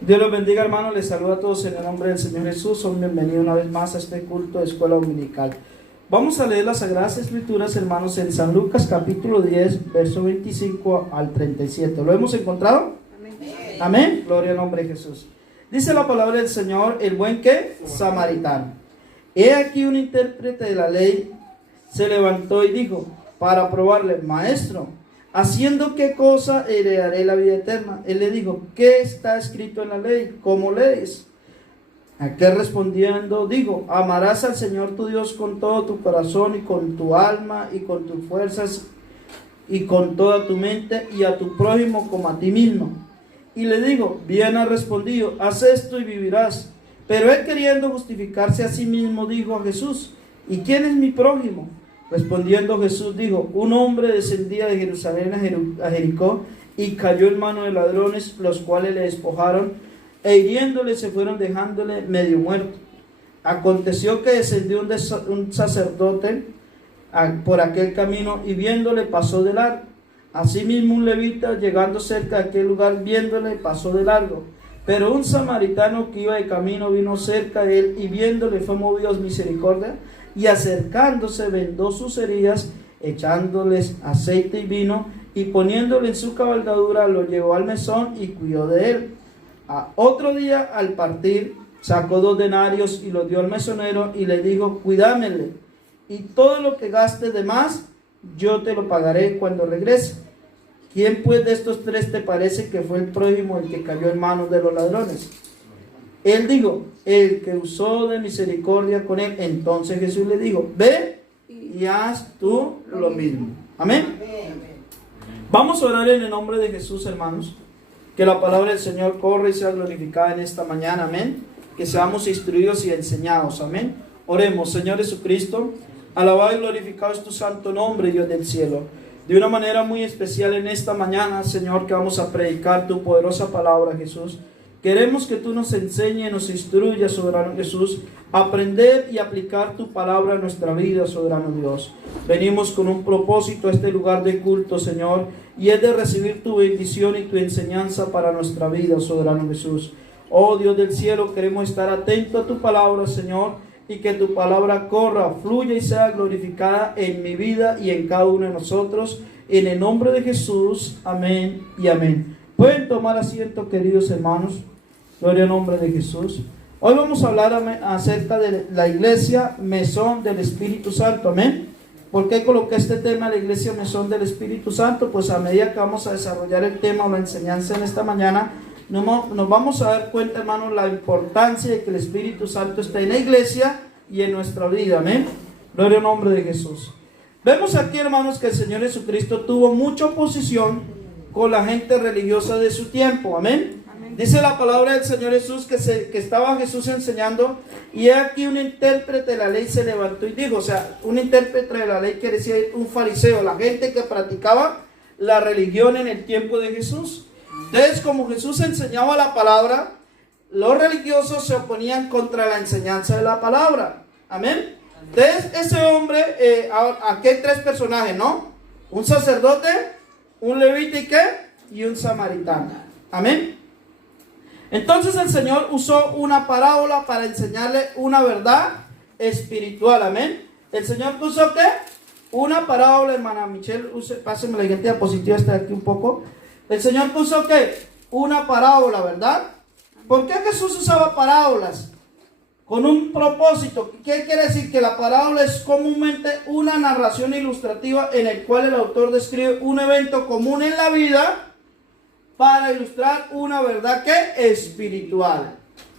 Dios los bendiga, hermanos. Les saludo a todos en el nombre del Señor Jesús. Son bienvenidos una vez más a este culto de escuela dominical. Vamos a leer las Sagradas Escrituras, hermanos, en San Lucas capítulo 10, verso 25 al 37. ¿Lo hemos encontrado? Amén. Amén. Gloria al nombre de Jesús. Dice la palabra del Señor, el buen ¿qué? Samaritano. He aquí un intérprete de la ley se levantó y dijo, para probarle, maestro, ¿haciendo qué cosa heredaré la vida eterna? Él le dijo, ¿qué está escrito en la ley? ¿Cómo lees? Aquel respondiendo dijo, amarás al Señor tu Dios con todo tu corazón y con tu alma y con tus fuerzas y con toda tu mente y a tu prójimo como a ti mismo. Y le digo, bien has respondido, haz esto y vivirás. Pero él, queriendo justificarse a sí mismo, dijo a Jesús, ¿y quién es mi prójimo? Respondiendo Jesús dijo, un hombre descendía de Jerusalén a Jericó y cayó en manos de ladrones, los cuales le despojaron e hiriéndole se fueron dejándole medio muerto. Aconteció que descendió un sacerdote por aquel camino y viéndole pasó de largo. Asimismo un levita, llegando cerca de aquel lugar, viéndole pasó de largo. Pero un samaritano que iba de camino vino cerca de él y viéndole fue movido a misericordia y acercándose vendó sus heridas, echándoles aceite y vino y poniéndole en su cabalgadura lo llevó al mesón y cuidó de él. Otro día al partir sacó 2 denarios y los dio al mesonero y le dijo, cuídamele, y todo lo que gaste de más yo te lo pagaré cuando regrese. ¿Quién pues de estos 3 te parece que fue el prójimo el que cayó en manos de los ladrones? Él dijo, el que usó de misericordia con él. Entonces Jesús le dijo, ve y haz tú lo mismo. Amén. Vamos a orar en el nombre de Jesús, hermanos. Que la palabra del Señor corra y sea glorificada en esta mañana, amén. Que seamos instruidos y enseñados, amén. Oremos, Señor Jesucristo, alabado y glorificado es tu santo nombre, Dios del cielo. De una manera muy especial en esta mañana, Señor, que vamos a predicar tu poderosa palabra, Jesús. Queremos que tú nos enseñes, nos instruyas, soberano Jesús, a aprender y aplicar tu palabra a nuestra vida, soberano Dios. Venimos con un propósito a este lugar de culto, Señor, y es de recibir tu bendición y tu enseñanza para nuestra vida, soberano Jesús. Oh Dios del cielo, queremos estar atentos a tu palabra, Señor, y que tu palabra corra, fluya y sea glorificada en mi vida y en cada uno de nosotros. En el nombre de Jesús, amén y amén. Pueden tomar asiento, queridos hermanos. Gloria al nombre de Jesús. Hoy vamos a hablar acerca de la iglesia mesón del Espíritu Santo. Amén. ¿Por qué coloqué este tema, la iglesia mesón del Espíritu Santo? Pues a medida que vamos a desarrollar el tema o la enseñanza en esta mañana, nos vamos a dar cuenta, hermanos, la importancia de que el Espíritu Santo esté en la iglesia y en nuestra vida. Amén. Gloria al nombre de Jesús. Vemos aquí, hermanos, que el Señor Jesucristo tuvo mucha oposición con la gente religiosa de su tiempo. Amén. Dice la palabra del Señor Jesús que estaba Jesús enseñando y aquí un intérprete de la ley se levantó y dijo, o sea, un intérprete de la ley quiere decir un fariseo, la gente que practicaba la religión en el tiempo de Jesús. Entonces, como Jesús enseñaba la palabra, los religiosos se oponían contra la enseñanza de la palabra. Amén. Entonces, ese hombre, aquí hay 3 personajes, ¿no? Un sacerdote, un levita y ¿qué? Y un samaritano. Amén. Entonces el Señor usó una parábola para enseñarle una verdad espiritual. Amén. El Señor usó ¿qué? Una parábola, hermana Michelle, pásenme la siguiente diapositiva, está aquí un poco. El Señor usó ¿qué? Una parábola, ¿verdad? ¿Por qué Jesús usaba parábolas? Con un propósito. ¿Qué quiere decir? Que la parábola es comúnmente una narración ilustrativa en el cual el autor describe un evento común en la vida para ilustrar una verdad que espiritual.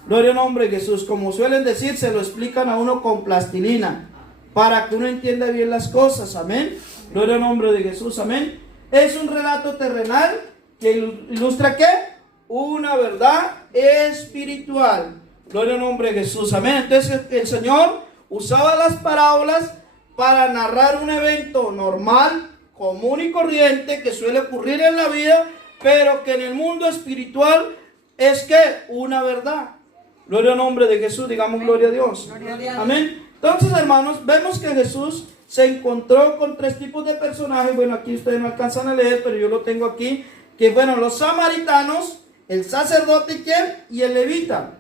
Gloria al nombre de Jesús. Como suelen decir, se lo explican a uno con plastilina para que uno entienda bien las cosas. Amén. Gloria al nombre de Jesús. Amén. Es un relato terrenal que ilustra ¿qué? Una verdad espiritual. Gloria al nombre de Jesús. Amén. Entonces el Señor usaba las parábolas para narrar un evento normal, común y corriente que suele ocurrir en la vida, pero que en el mundo espiritual es que una verdad. Gloria al nombre de Jesús, digamos gloria a Dios. Gloria a Dios. Amén. Entonces, hermanos, vemos que Jesús se encontró con 3 tipos de personajes. Bueno, aquí ustedes no alcanzan a leer, pero yo lo tengo aquí. Que bueno, los samaritanos el sacerdote, ¿y quién? Y el levita.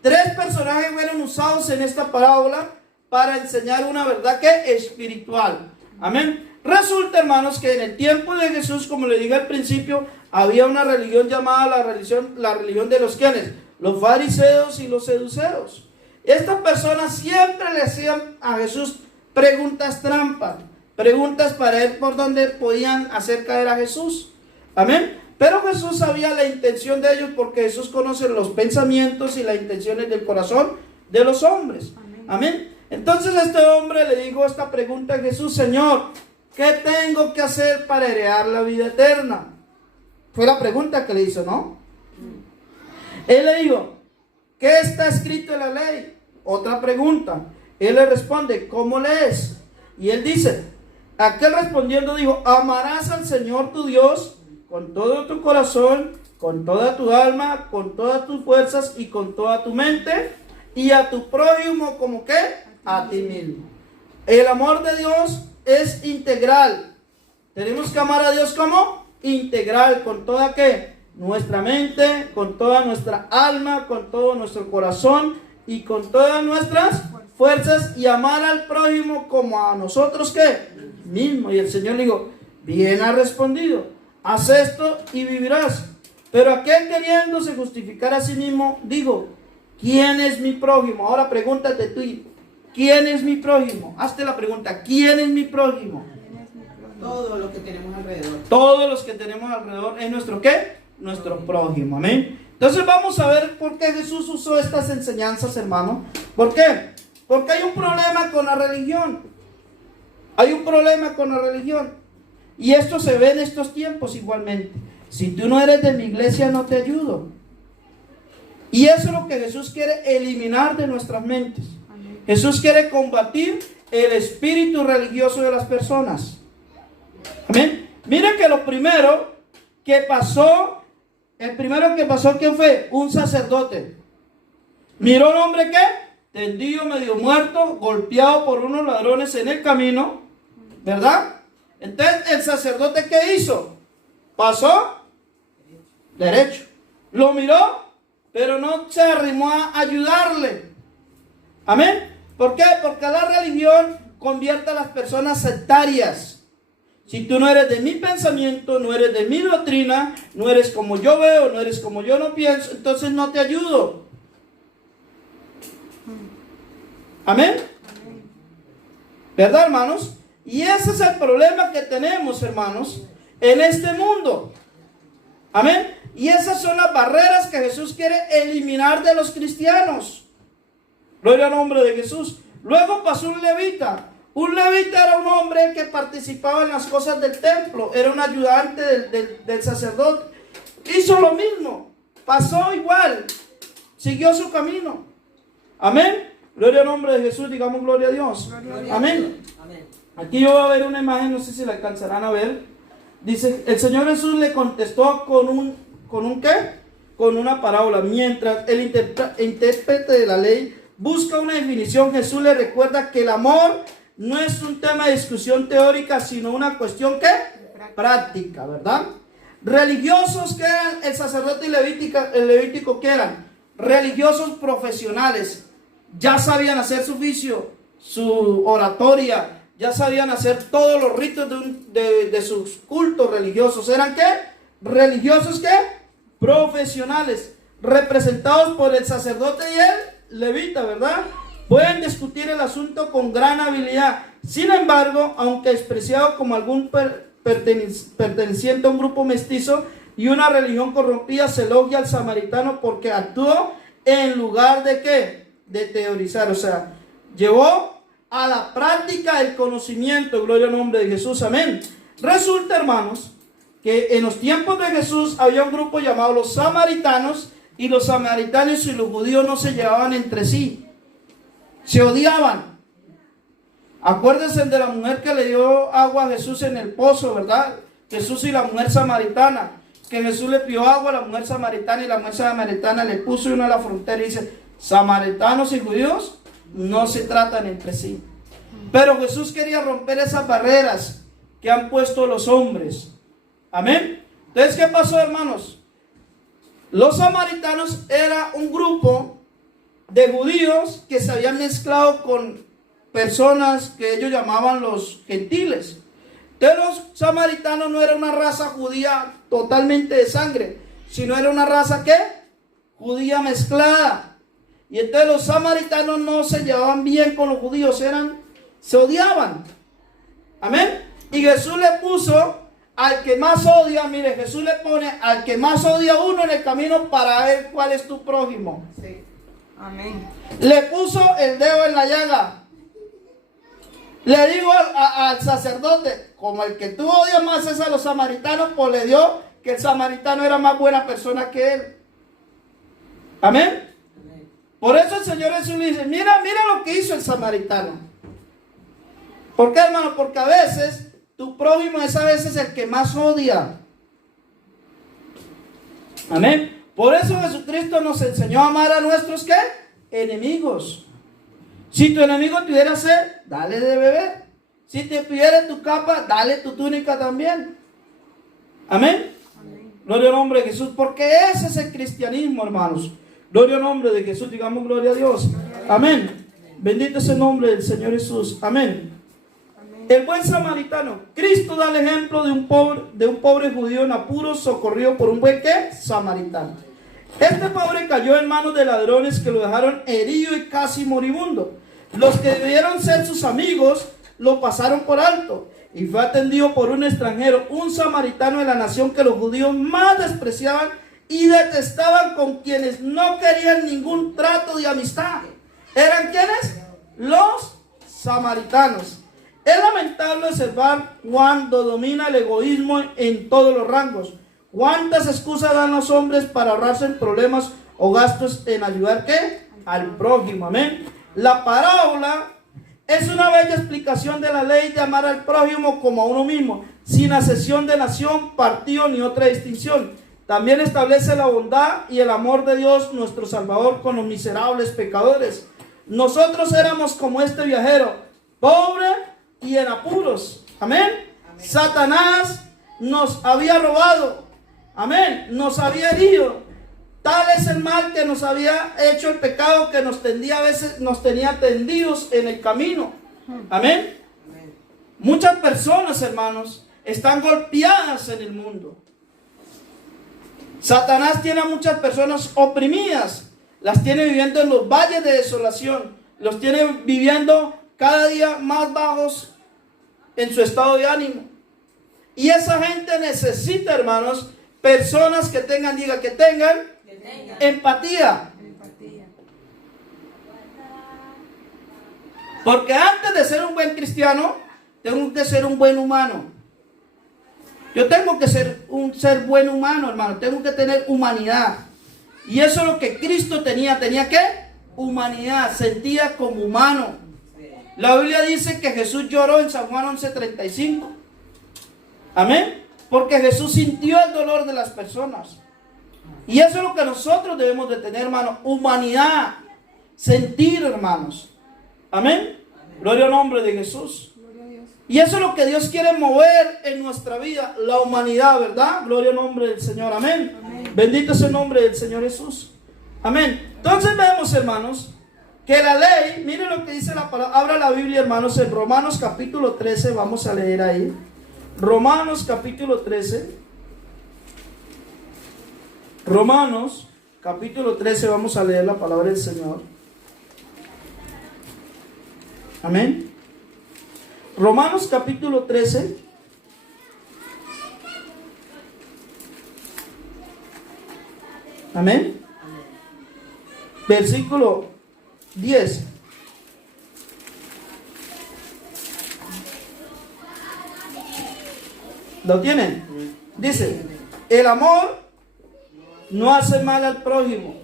Tres personajes fueron usados en esta parábola para enseñar una verdad que espiritual. Amén. Resulta, hermanos, que en el tiempo de Jesús, como le dije al principio, había una religión llamada la religión de los ¿quiénes? Los fariseos y los saduceos. Estas personas siempre le hacían a Jesús preguntas trampas, preguntas para ver por dónde podían hacer caer a Jesús. Amén. Pero Jesús sabía la intención de ellos, porque Jesús conoce los pensamientos y las intenciones del corazón de los hombres. Amén. Entonces este hombre le dijo esta pregunta a Jesús: Señor, ¿qué tengo que hacer para heredar la vida eterna? Fue la pregunta que le hizo, ¿no? Él le dijo: ¿qué está escrito en la ley? Otra pregunta. Él le responde: ¿cómo lees? Y él dice, aquel respondiendo dijo: amarás al Señor tu Dios con todo tu corazón, con toda tu alma, con todas tus fuerzas y con toda tu mente, y a tu prójimo como ¿qué? A ti mismo. El amor de Dios es integral. Tenemos que amar a Dios como integral, con toda ¿qué? Nuestra mente, con toda nuestra alma, con todo nuestro corazón y con todas nuestras fuerzas, y amar al prójimo como a nosotros ¿qué? Mismo. Y el Señor le dijo: bien has respondido, haz esto y vivirás. Pero aquel, queriéndose justificar a sí mismo, digo: ¿quién es mi prójimo? Ahora pregúntate tú: ¿quién es mi prójimo? Hazte la pregunta: ¿quién es mi prójimo? Todo lo que tenemos alrededor. Todos los que tenemos alrededor es nuestro ¿qué? Nuestro prójimo. Amén. Entonces vamos a ver por qué Jesús usó estas enseñanzas, hermano. ¿Por qué? Porque hay un problema con la religión. Hay un problema con la religión. Y esto se ve en estos tiempos igualmente. Si tú no eres de mi iglesia, no te ayudo. Y eso es lo que Jesús quiere eliminar de nuestras mentes. Amén. Jesús quiere combatir el espíritu religioso de las personas. Amén. Miren que lo primero que pasó, ¿quién fue? Un sacerdote. Miró a un hombre que tendido, medio muerto, golpeado por unos ladrones en el camino, ¿verdad? Entonces el sacerdote, ¿qué hizo? Pasó derecho. Lo miró, pero no se arrimó a ayudarle. Amén. ¿Por qué? Porque la religión convierte a las personas sectarias. Si tú no eres de mi pensamiento, no eres de mi doctrina, no eres como yo veo, no eres como yo no pienso, entonces no te ayudo. Amén. ¿Verdad, hermanos? Y ese es el problema que tenemos, hermanos, en este mundo. Amén. Y esas son las barreras que Jesús quiere eliminar de los cristianos. Gloria al nombre de Jesús. Luego pasó un levita. Un levita era un hombre que participaba en las cosas del templo. Era un ayudante del sacerdote. Hizo lo mismo. Pasó igual. Siguió su camino. Amén. Gloria al nombre de Jesús. Digamos gloria a Dios. Gloria Amén. Amén. Aquí yo voy a ver una imagen. No sé si la alcanzarán a ver. Dice, el Señor Jesús le contestó con un ¿qué? Con una parábola. Mientras el intérprete de la ley busca una definición, Jesús le recuerda que el amor no es un tema de discusión teórica, sino una cuestión ¿qué? Práctica, ¿verdad? Religiosos que eran el sacerdote y el levítico, que eran religiosos profesionales, ya sabían hacer su oficio, su oratoria, ya sabían hacer todos los ritos de sus cultos religiosos. ¿Eran qué? Religiosos ¿qué? Profesionales, representados por el sacerdote y el levita, ¿verdad? Pueden discutir el asunto con gran habilidad. Sin embargo, aunque despreciado como algún perteneciente a un grupo mestizo y una religión corrompida, se elogia al samaritano porque actuó en lugar de ¿qué? De teorizar. O sea, llevó a la práctica el conocimiento. Gloria al nombre de Jesús. Amén. Resulta, hermanos, que en los tiempos de Jesús había un grupo llamado los samaritanos, y los samaritanos y los judíos no se llevaban entre sí. Se odiaban. Acuérdense de la mujer que le dio agua a Jesús en el pozo, ¿verdad? Jesús y la mujer samaritana. Que Jesús le pidió agua a la mujer samaritana y la mujer samaritana le puso uno a la frontera y dice: samaritanos y judíos no se tratan entre sí. Pero Jesús quería romper esas barreras que han puesto los hombres. Amén. Entonces, ¿qué pasó, hermanos? Los samaritanos era un grupo de judíos que se habían mezclado con personas que ellos llamaban los gentiles. Entonces los samaritanos no era una raza judía totalmente de sangre, sino era una raza ¿qué? Judía mezclada. Y entonces los samaritanos no se llevaban bien con los judíos, se odiaban. Amén. Y Jesús le puso al que más odia, mire, Jesús le pone al que más odia a uno en el camino para ver cuál es tu prójimo. Sí. Amén. Le puso el dedo en la llaga. Le digo al sacerdote, como el que tú odias más es a los samaritanos, pues le dio que el samaritano era más buena persona que él. Amén. Por eso el Señor Jesús le dice, mira lo que hizo el samaritano. ¿Por qué, hermano? Porque a veces tu prójimo es a veces el que más odia. Amén. Por eso Jesucristo nos enseñó a amar a nuestros ¿qué? Enemigos. Si tu enemigo tuviera sed, dale de beber. Si te pidiera tu capa, dale tu túnica también. Amén. Amén. Gloria al nombre de Jesús, porque ese es el cristianismo, hermanos. Gloria al nombre de Jesús, digamos gloria a Dios. Amén. Bendito es el nombre del Señor Jesús. Amén. El buen samaritano. Cristo da el ejemplo de un pobre judío en apuros socorrido por un buen ¿qué? Samaritano. Este pobre cayó en manos de ladrones que lo dejaron herido y casi moribundo. Los que debieron ser sus amigos lo pasaron por alto y fue atendido por un extranjero, un samaritano de la nación que los judíos más despreciaban y detestaban, con quienes no querían ningún trato de amistad. ¿Eran quiénes? Los samaritanos. Es lamentable observar cuando domina el egoísmo en todos los rangos. ¿Cuántas excusas dan los hombres para ahorrarse en problemas o gastos en ayudar ¿qué? Al prójimo? Amén. La parábola es una bella explicación de la ley de amar al prójimo como a uno mismo, sin asesión de nación, partido ni otra distinción. También establece la bondad y el amor de Dios, nuestro Salvador, con los miserables pecadores. Nosotros éramos como este viajero, pobre y en apuros. Amén. Amén. Satanás nos había robado. Amén. Nos había herido. Tal es el mal que nos había hecho el pecado, que nos tenía tendidos en el camino. Amén. Amén. Muchas personas, hermanos, están golpeadas en el mundo. Satanás tiene a muchas personas oprimidas. Las tiene viviendo en los valles de desolación. Los tiene viviendo cada día más bajos en su estado de ánimo. Y esa gente necesita, hermanos, personas que tengan empatía. Porque antes de ser un buen cristiano, tengo que ser un buen humano. Yo tengo que ser un ser buen humano, hermano. Tengo que tener humanidad. Y eso es lo que Cristo tenía. ¿Tenía qué? Humanidad. Sentía como humano. La Biblia dice que Jesús lloró en San Juan 11:35. Amén. Porque Jesús sintió el dolor de las personas. Y eso es lo que nosotros debemos de tener, hermano. Humanidad. Sentir, hermanos. Amén. Gloria al nombre de Jesús. Y eso es lo que Dios quiere mover en nuestra vida. La humanidad, ¿verdad? Gloria al nombre del Señor. Amén. Amén. Bendito es el nombre del Señor Jesús. Amén. Entonces vemos, hermanos, que la ley, miren lo que dice la palabra. Abra la Biblia, hermanos, en Romanos capítulo 13. Vamos a leer ahí. Romanos capítulo 13. Romanos capítulo 13. Vamos a leer la palabra del Señor. Amén. Romanos capítulo 13. Amén. Versículo 10. ¿Lo tienen? Dice, el amor no hace mal al prójimo.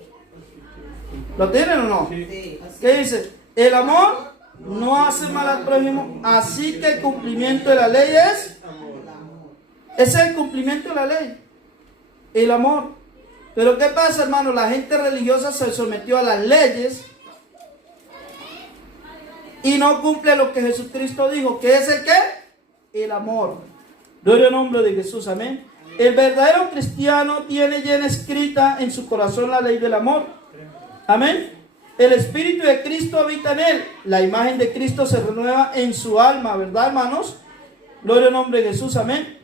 ¿Lo tienen o no? ¿Qué dice? El amor no hace mal al prójimo, así que el cumplimiento de la ley es el cumplimiento de la ley, el amor. Pero ¿qué pasa, hermano? La gente religiosa se sometió a las leyes y no cumple lo que Jesucristo dijo, que es el ¿qué? El amor. Gloria al nombre de Jesús, amén. El verdadero cristiano tiene ya escrita en su corazón la ley del amor. Amén. El Espíritu de Cristo habita en él. La imagen de Cristo se renueva en su alma, ¿verdad, hermanos? Gloria al nombre de Jesús, amén.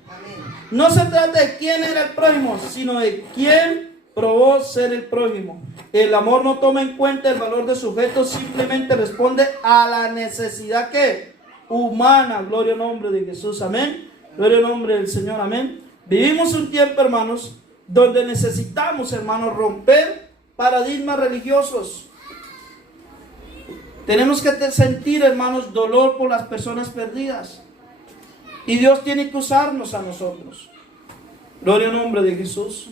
No se trata de quién era el prójimo, sino de quién probó ser el prójimo. El amor no toma en cuenta el valor de sujeto, simplemente responde a la necesidad que humana. Gloria al nombre de Jesús, amén. Gloria al nombre del Señor, amén. Vivimos un tiempo, hermanos, donde necesitamos, hermanos, romper paradigmas religiosos. Tenemos que sentir, hermanos, dolor por las personas perdidas. Y Dios tiene que usarnos a nosotros. Gloria al nombre de Jesús.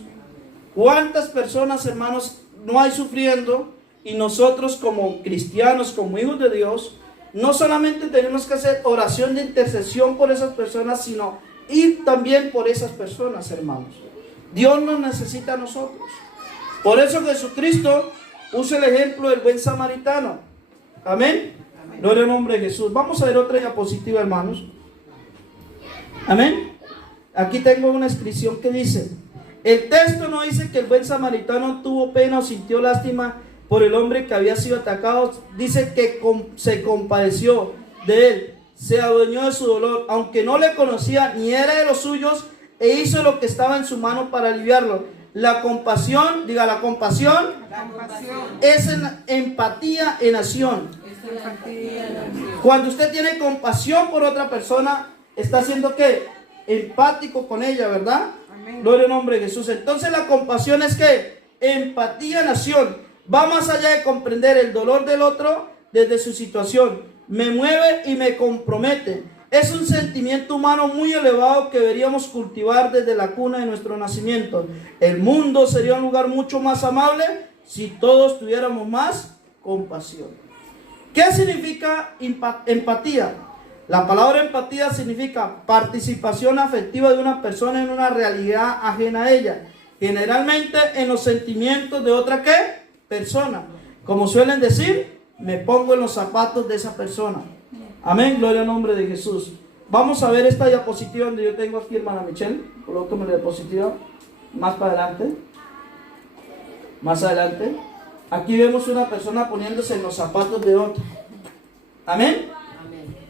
¿Cuántas personas, hermanos, no hay sufriendo? Y nosotros como cristianos, como hijos de Dios, no solamente tenemos que hacer oración de intercesión por esas personas, sino ir también por esas personas, hermanos. Dios nos necesita a nosotros. Por eso Jesucristo usa el ejemplo del buen samaritano. Amén. Gloria al nombre de Jesús. Vamos a ver otra diapositiva, hermanos. Amén. Aquí tengo una inscripción que dice: el texto no dice que el buen samaritano tuvo pena o sintió lástima por el hombre que había sido atacado. Dice que se compadeció de él, se adueñó de su dolor, aunque no le conocía ni era de los suyos, e hizo lo que estaba en su mano para aliviarlo. La compasión, diga, la compasión es empatía en acción. Cuando usted tiene compasión por otra persona, está haciendo ¿qué? Empático con ella, ¿verdad? Amén. Gloria al nombre de Jesús. Entonces la compasión es ¿qué? Empatía en acción. Va más allá de comprender el dolor del otro desde su situación. Me mueve y me compromete. Es un sentimiento humano muy elevado que deberíamos cultivar desde la cuna de nuestro nacimiento. El mundo sería un lugar mucho más amable si todos tuviéramos más compasión. ¿Qué significa empatía? La palabra empatía significa participación afectiva de una persona en una realidad ajena a ella, generalmente en los sentimientos de otra ¿qué? Persona. Como suelen decir, me pongo en los zapatos de esa persona. Amén, gloria al nombre de Jesús. Vamos a ver esta diapositiva donde yo tengo aquí, hermana Michelle. Colócame la diapositiva más para adelante. Más adelante. Aquí vemos una persona poniéndose en los zapatos de otro. Amén.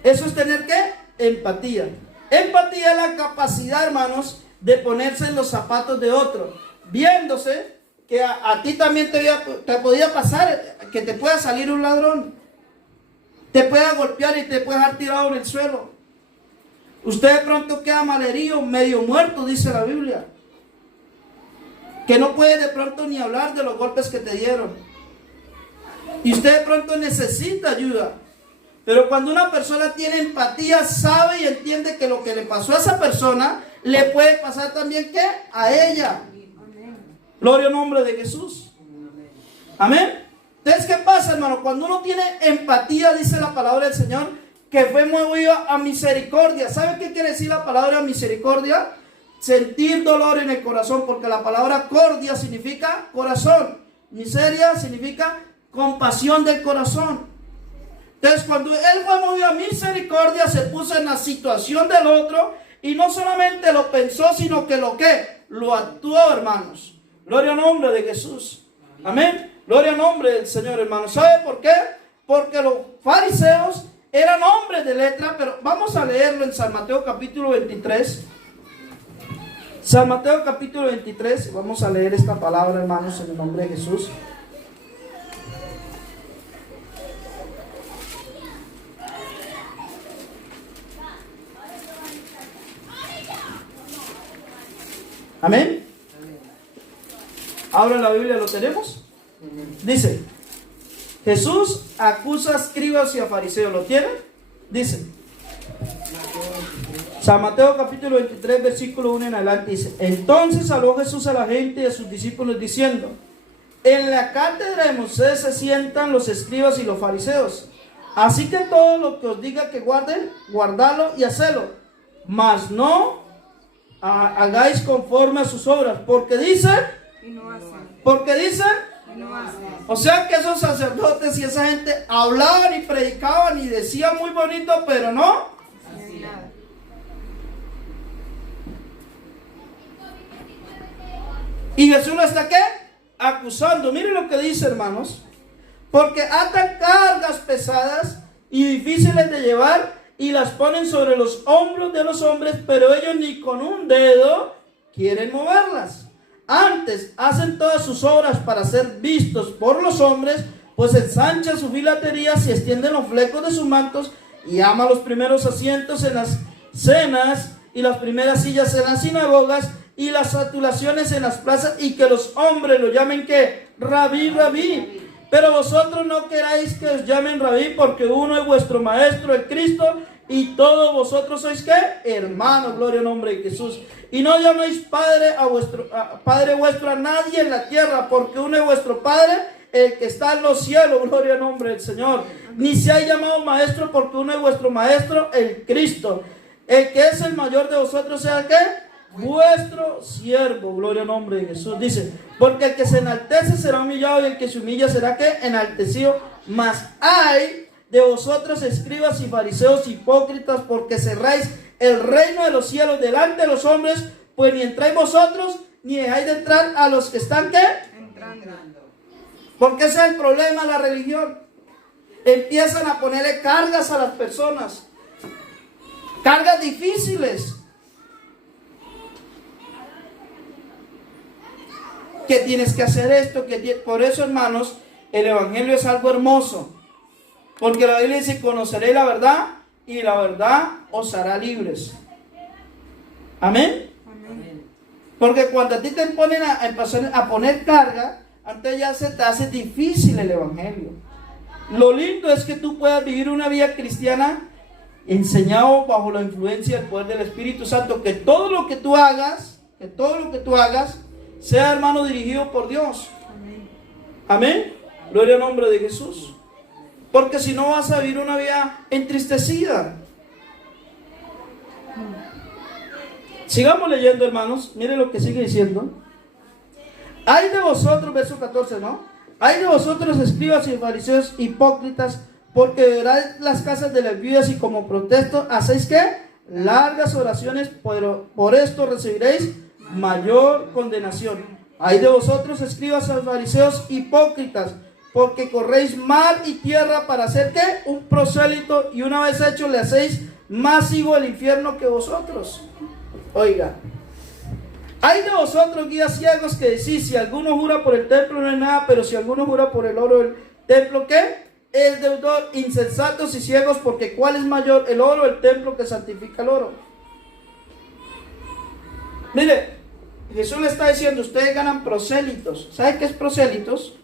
Eso es tener ¿qué? Empatía. Empatía es la capacidad, hermanos, de ponerse en los zapatos de otro, viéndose que a ti también te podía pasar, que te pueda salir un ladrón, te pueda golpear y te pueda dejar tirado en el suelo. Usted de pronto queda malherido, medio muerto, dice la Biblia, que no puede de pronto ni hablar de los golpes que te dieron. Y usted de pronto necesita ayuda. Pero cuando una persona tiene empatía, sabe y entiende que lo que le pasó a esa persona le puede pasar también ¿qué? A ella. Gloria al nombre de Jesús. Amén. Entonces, ¿qué pasa, hermano? Cuando uno tiene empatía, dice la palabra del Señor, que fue movido a misericordia. ¿Sabe qué quiere decir la palabra misericordia? Sentir dolor en el corazón, porque la palabra cordia significa corazón. Miseria significa compasión del corazón. Entonces, cuando él fue movido a misericordia, se puso en la situación del otro y no solamente lo pensó, sino que lo actuó, hermanos. Gloria al nombre de Jesús. Amén. Gloria al nombre del Señor, hermanos. ¿Sabe por qué? Porque los fariseos eran hombres de letra, pero vamos a leerlo en San Mateo capítulo 23. San Mateo capítulo 23, vamos a leer esta palabra, hermanos, en el nombre de Jesús. Amén. Ahora en la Biblia lo tenemos. Dice, Jesús acusa a escribas y a fariseos. ¿Lo tienen? Dice, San Mateo capítulo 23 versículo 1 en adelante dice: entonces habló Jesús a la gente y a sus discípulos diciendo: en la cátedra de Moisés se sientan los escribas y los fariseos. Así que todo lo que os diga que guarden, guardadlo y hacedlo, mas no hagáis conforme a sus obras, porque dicen y no hacen. Porque dicen y no hacen. O sea que esos sacerdotes y esa gente hablaban y predicaban y decían muy bonito, pero no hacían nada. Y Jesús lo está, ¿qué? Acusando. Miren lo que dice, hermanos. Porque atan cargas pesadas y difíciles de llevar y las ponen sobre los hombros de los hombres, pero ellos ni con un dedo quieren moverlas. Antes hacen todas sus obras para ser vistos por los hombres, pues ensanchan sus filaterías y extienden los flecos de sus mantos y aman los primeros asientos en las cenas y las primeras sillas en las sinagogas y las adulaciones en las plazas, y que los hombres lo llamen, ¿qué? Rabí, rabí. Pero vosotros no queráis que os llamen rabí, porque uno es vuestro maestro, el Cristo, y todos vosotros sois, ¿qué? Hermanos, gloria al nombre de Jesús. Y no llaméis Padre vuestro a nadie en la tierra, porque uno es vuestro Padre, el que está en los cielos, gloria al nombre del Señor. Ni se ha llamado maestro, porque uno es vuestro maestro, el Cristo. El que es el mayor de vosotros sea, ¿qué? Vuestro siervo, gloria al nombre de Jesús. Dice, porque el que se enaltece será humillado, y el que se humilla será, ¿qué? Enaltecido. Mas hay de vosotros, escribas y fariseos hipócritas, porque cerráis el reino de los cielos delante de los hombres, pues ni entráis vosotros, ni dejáis de entrar a los que están, ¿qué? Entrando. Porque ese es el problema de la religión. Empiezan a ponerle cargas a las personas, cargas difíciles, que tienes que hacer esto, por eso, hermanos, el evangelio es algo hermoso, porque la Biblia dice: conoceréis la verdad y la verdad os hará libres. Amén. Amén. Porque cuando a ti te ponen a poner carga, antes ya se te hace difícil el evangelio. Lo lindo es que tú puedas vivir una vida cristiana enseñado bajo la influencia del poder del Espíritu Santo, que todo lo que tú hagas sea, hermano, dirigido por Dios. Amén. Amén. Gloria al nombre de Jesús. Porque si no, vas a vivir una vida entristecida. Sigamos leyendo, hermanos. Miren lo que sigue diciendo. Hay de vosotros, verso 14, ¿no? Hay de vosotros, escribas y fariseos hipócritas, porque veráis las casas de las viudas, y como protesto hacéis, ¿qué? Largas oraciones, pero por esto recibiréis mayor condenación. Hay de vosotros, escribas y fariseos hipócritas, porque corréis mar y tierra para hacer, ¿qué? Un prosélito, y una vez hecho le hacéis más hijo del infierno que vosotros. Oiga, hay de vosotros, guías ciegos, que decís: si alguno jura por el templo no es nada, pero si alguno jura por el oro del templo, ¿qué? Es deudor. Insensatos y ciegos, porque ¿cuál es mayor, el oro o el templo que santifica el oro? Mire, Jesús le está diciendo: ustedes ganan prosélitos. ¿Sabe qué es prosélitos?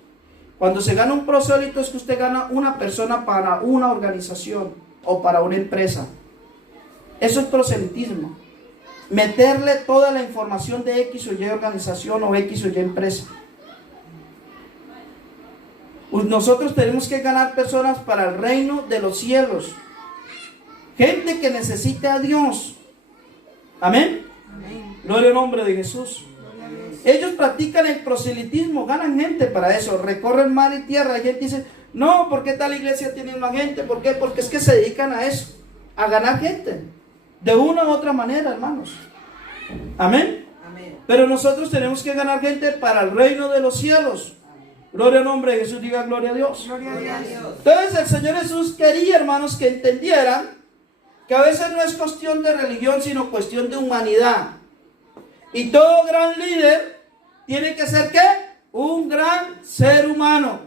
Cuando se gana un prosélito, es que usted gana una persona para una organización o para una empresa. Eso es proselitismo. Meterle toda la información de X o Y organización o X o Y empresa. Nosotros tenemos que ganar personas para el reino de los cielos. Gente que necesite a Dios. Amén. Amén. Gloria al nombre de Jesús. Ellos practican el proselitismo, ganan gente para eso, recorren mar y tierra. Hay gente que dice: no, ¿por qué tal iglesia tiene más gente? ¿Por qué? Porque es que se dedican a eso, a ganar gente, de una u otra manera, hermanos. Amén. Amén. Pero nosotros tenemos que ganar gente para el reino de los cielos. Gloria al nombre de Jesús, diga gloria a Dios. Gloria a Dios. Entonces el Señor Jesús quería, hermanos, que entendieran que a veces no es cuestión de religión, sino cuestión de humanidad. Y todo gran líder tiene que ser, ¿qué? Un gran ser humano.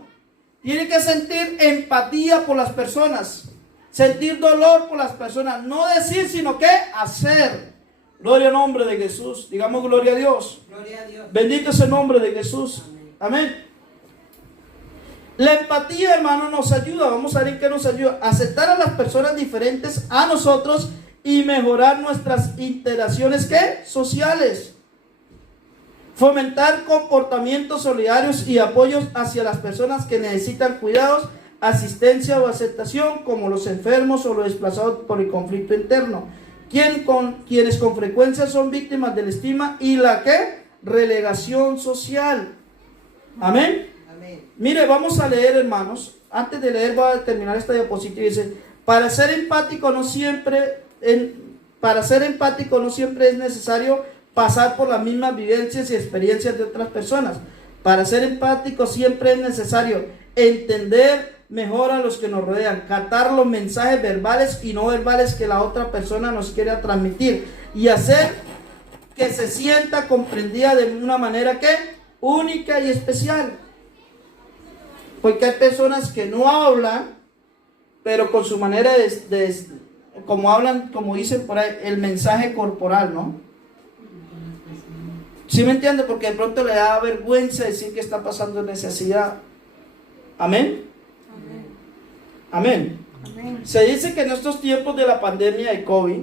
Tiene que sentir empatía por las personas, sentir dolor por las personas, no decir, sino que hacer. Gloria al nombre de Jesús. Digamos gloria a Dios. Gloria a Dios. Bendito es el nombre de Jesús. Amén. La empatía, hermano, nos ayuda. Vamos a ver en qué nos ayuda. Aceptar a las personas diferentes a nosotros y mejorar nuestras interacciones, ¿qué? Sociales. Fomentar comportamientos solidarios y apoyos hacia las personas que necesitan cuidados, asistencia o aceptación, como los enfermos o los desplazados por el conflicto interno, quienes con frecuencia son víctimas de la estigma y la ¿qué? Relegación social. Amén. Amén. Mire, vamos a leer, hermanos. Antes de leer voy a terminar esta diapositiva. Dice: para ser empático no siempre es necesario pasar por las mismas vivencias y experiencias de otras personas. Para ser empático siempre es necesario entender mejor a los que nos rodean, captar los mensajes verbales y no verbales que la otra persona nos quiere transmitir y hacer que se sienta comprendida de una manera que única y especial. Porque hay personas que no hablan, pero con su manera como hablan, como dicen por ahí, el mensaje corporal, ¿no? ¿Sí me entiende? Porque de pronto le da vergüenza decir que está pasando necesidad. ¿Amén? Amén. Amén. Se dice que en estos tiempos de la pandemia de COVID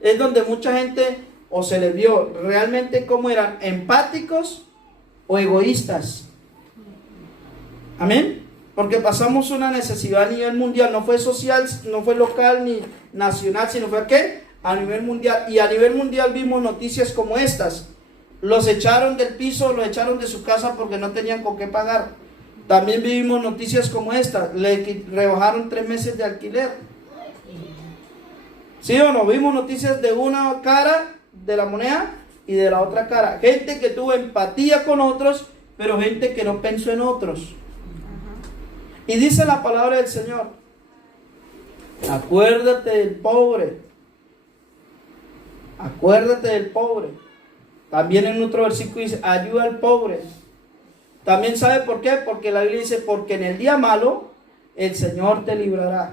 es donde mucha gente o se les vio realmente cómo eran empáticos o egoístas. Amén. Porque pasamos una necesidad a nivel mundial, no fue social, no fue local ni nacional, sino fue ¿qué? A nivel mundial. Y a nivel mundial vimos noticias como estas. Los echaron del piso, los echaron de su casa porque no tenían con qué pagar. También vivimos noticias como esta, le rebajaron 3 meses de alquiler. ¿Sí o no? Vimos noticias de una cara de la moneda y de la otra cara. Gente que tuvo empatía con otros, pero gente que no pensó en otros. Y dice la palabra del Señor: acuérdate del pobre. Acuérdate del pobre. También en otro versículo dice: ayuda al pobre. También sabe por qué, porque la Biblia dice: porque en el día malo el Señor te librará.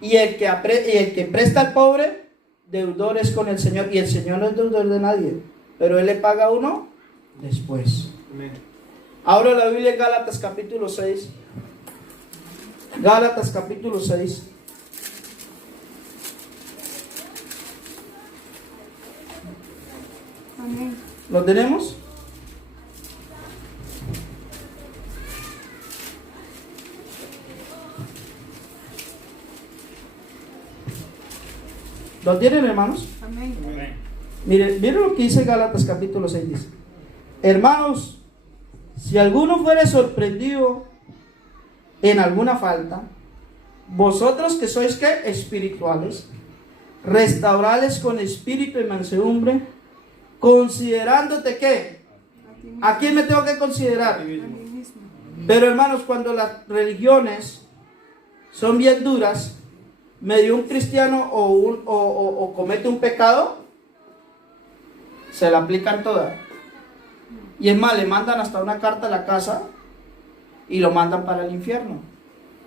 Y el que presta al pobre, deudor es con el Señor. Y el Señor no es deudor de nadie, pero Él le paga a uno después. Amén. Ahora la Biblia en Gálatas capítulo 6. Gálatas capítulo 6. Amén. ¿Lo tenemos? ¿Lo tienen, hermanos? Amén. Miren lo que dice Gálatas capítulo 6. Dice: hermanos, si alguno fuere sorprendido en alguna falta, vosotros que sois ¿qué? Espirituales, restaurales con espíritu y mansedumbre, considerándote ¿qué? ¿A quién me tengo que considerar? A mí mismo. Pero hermanos, cuando las religiones son bien duras, medio un cristiano o comete un pecado, se la aplican todas. Y es más, le mandan hasta una carta a la casa y lo mandan para el infierno.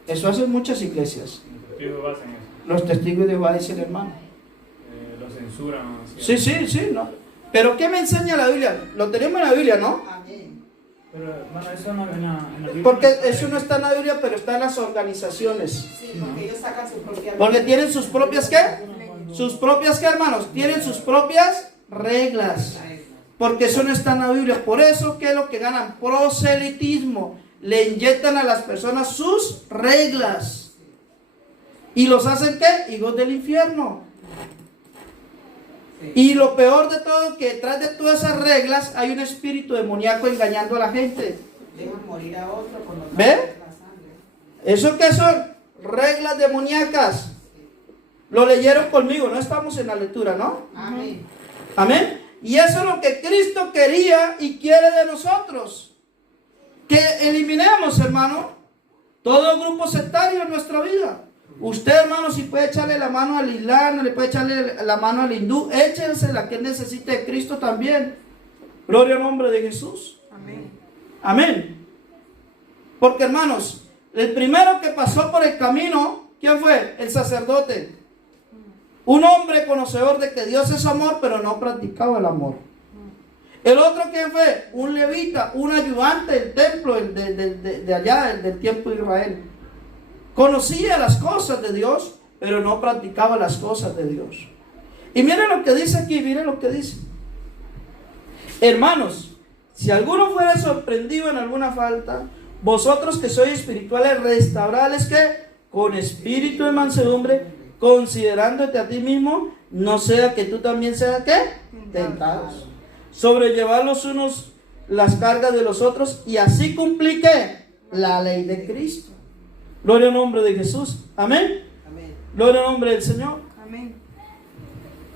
Eso hacen muchas iglesias. Los testigos de Jehová dicen, hermano. Lo censuran. Sí, no. Pero ¿qué me enseña la Biblia? Lo tenemos en la Biblia, ¿no? Amén. Pero hermano, eso no en la Biblia. Porque eso no está en la Biblia, pero está en las organizaciones. Sí, porque ellos sacan su propia... Porque tienen sus propias ¿qué? Sus propias ¿qué, hermanos? Tienen sus propias reglas. Porque eso no está en la Biblia. Por eso, ¿qué es lo que ganan? Proselitismo. Le inyectan a las personas sus reglas. ¿Y los hacen qué? Hijos del infierno. Sí. Y lo peor de todo, que detrás de todas esas reglas hay un espíritu demoníaco engañando a la gente. Dejan morir a otro por no ¿Ve? la sangre. ¿Eso qué son? Reglas demoníacas. Lo leyeron conmigo, no estamos en la lectura, ¿no? Amén. Amén. Y eso es lo que Cristo quería y quiere de nosotros. Que eliminemos, hermano, todo grupo sectario en nuestra vida. Usted, hermano, si puede echarle la mano al islam, le puede echarle la mano al hindú, échense la que necesite de Cristo también. Gloria al nombre de Jesús. Amén. Amén. Porque, hermanos, el primero que pasó por el camino, ¿quién fue? El sacerdote. Un hombre conocedor de que Dios es amor, pero no practicaba el amor. El otro, ¿quién fue? Un levita, un ayudante del templo de allá, del tiempo de Israel. Conocía las cosas de Dios, pero no practicaba las cosas de Dios. Y miren lo que dice aquí, miren lo que dice. Hermanos, si alguno fuera sorprendido en alguna falta, vosotros que sois espirituales, restaurales que con espíritu de mansedumbre, considerándote a ti mismo, no sea que tú también seas ¿qué? Tentados. Sobrellevar los unos las cargas de los otros y así cumplir ¿qué? La ley de Cristo. Gloria al nombre de Jesús. Amén. Amén. Gloria al nombre del Señor. Amén.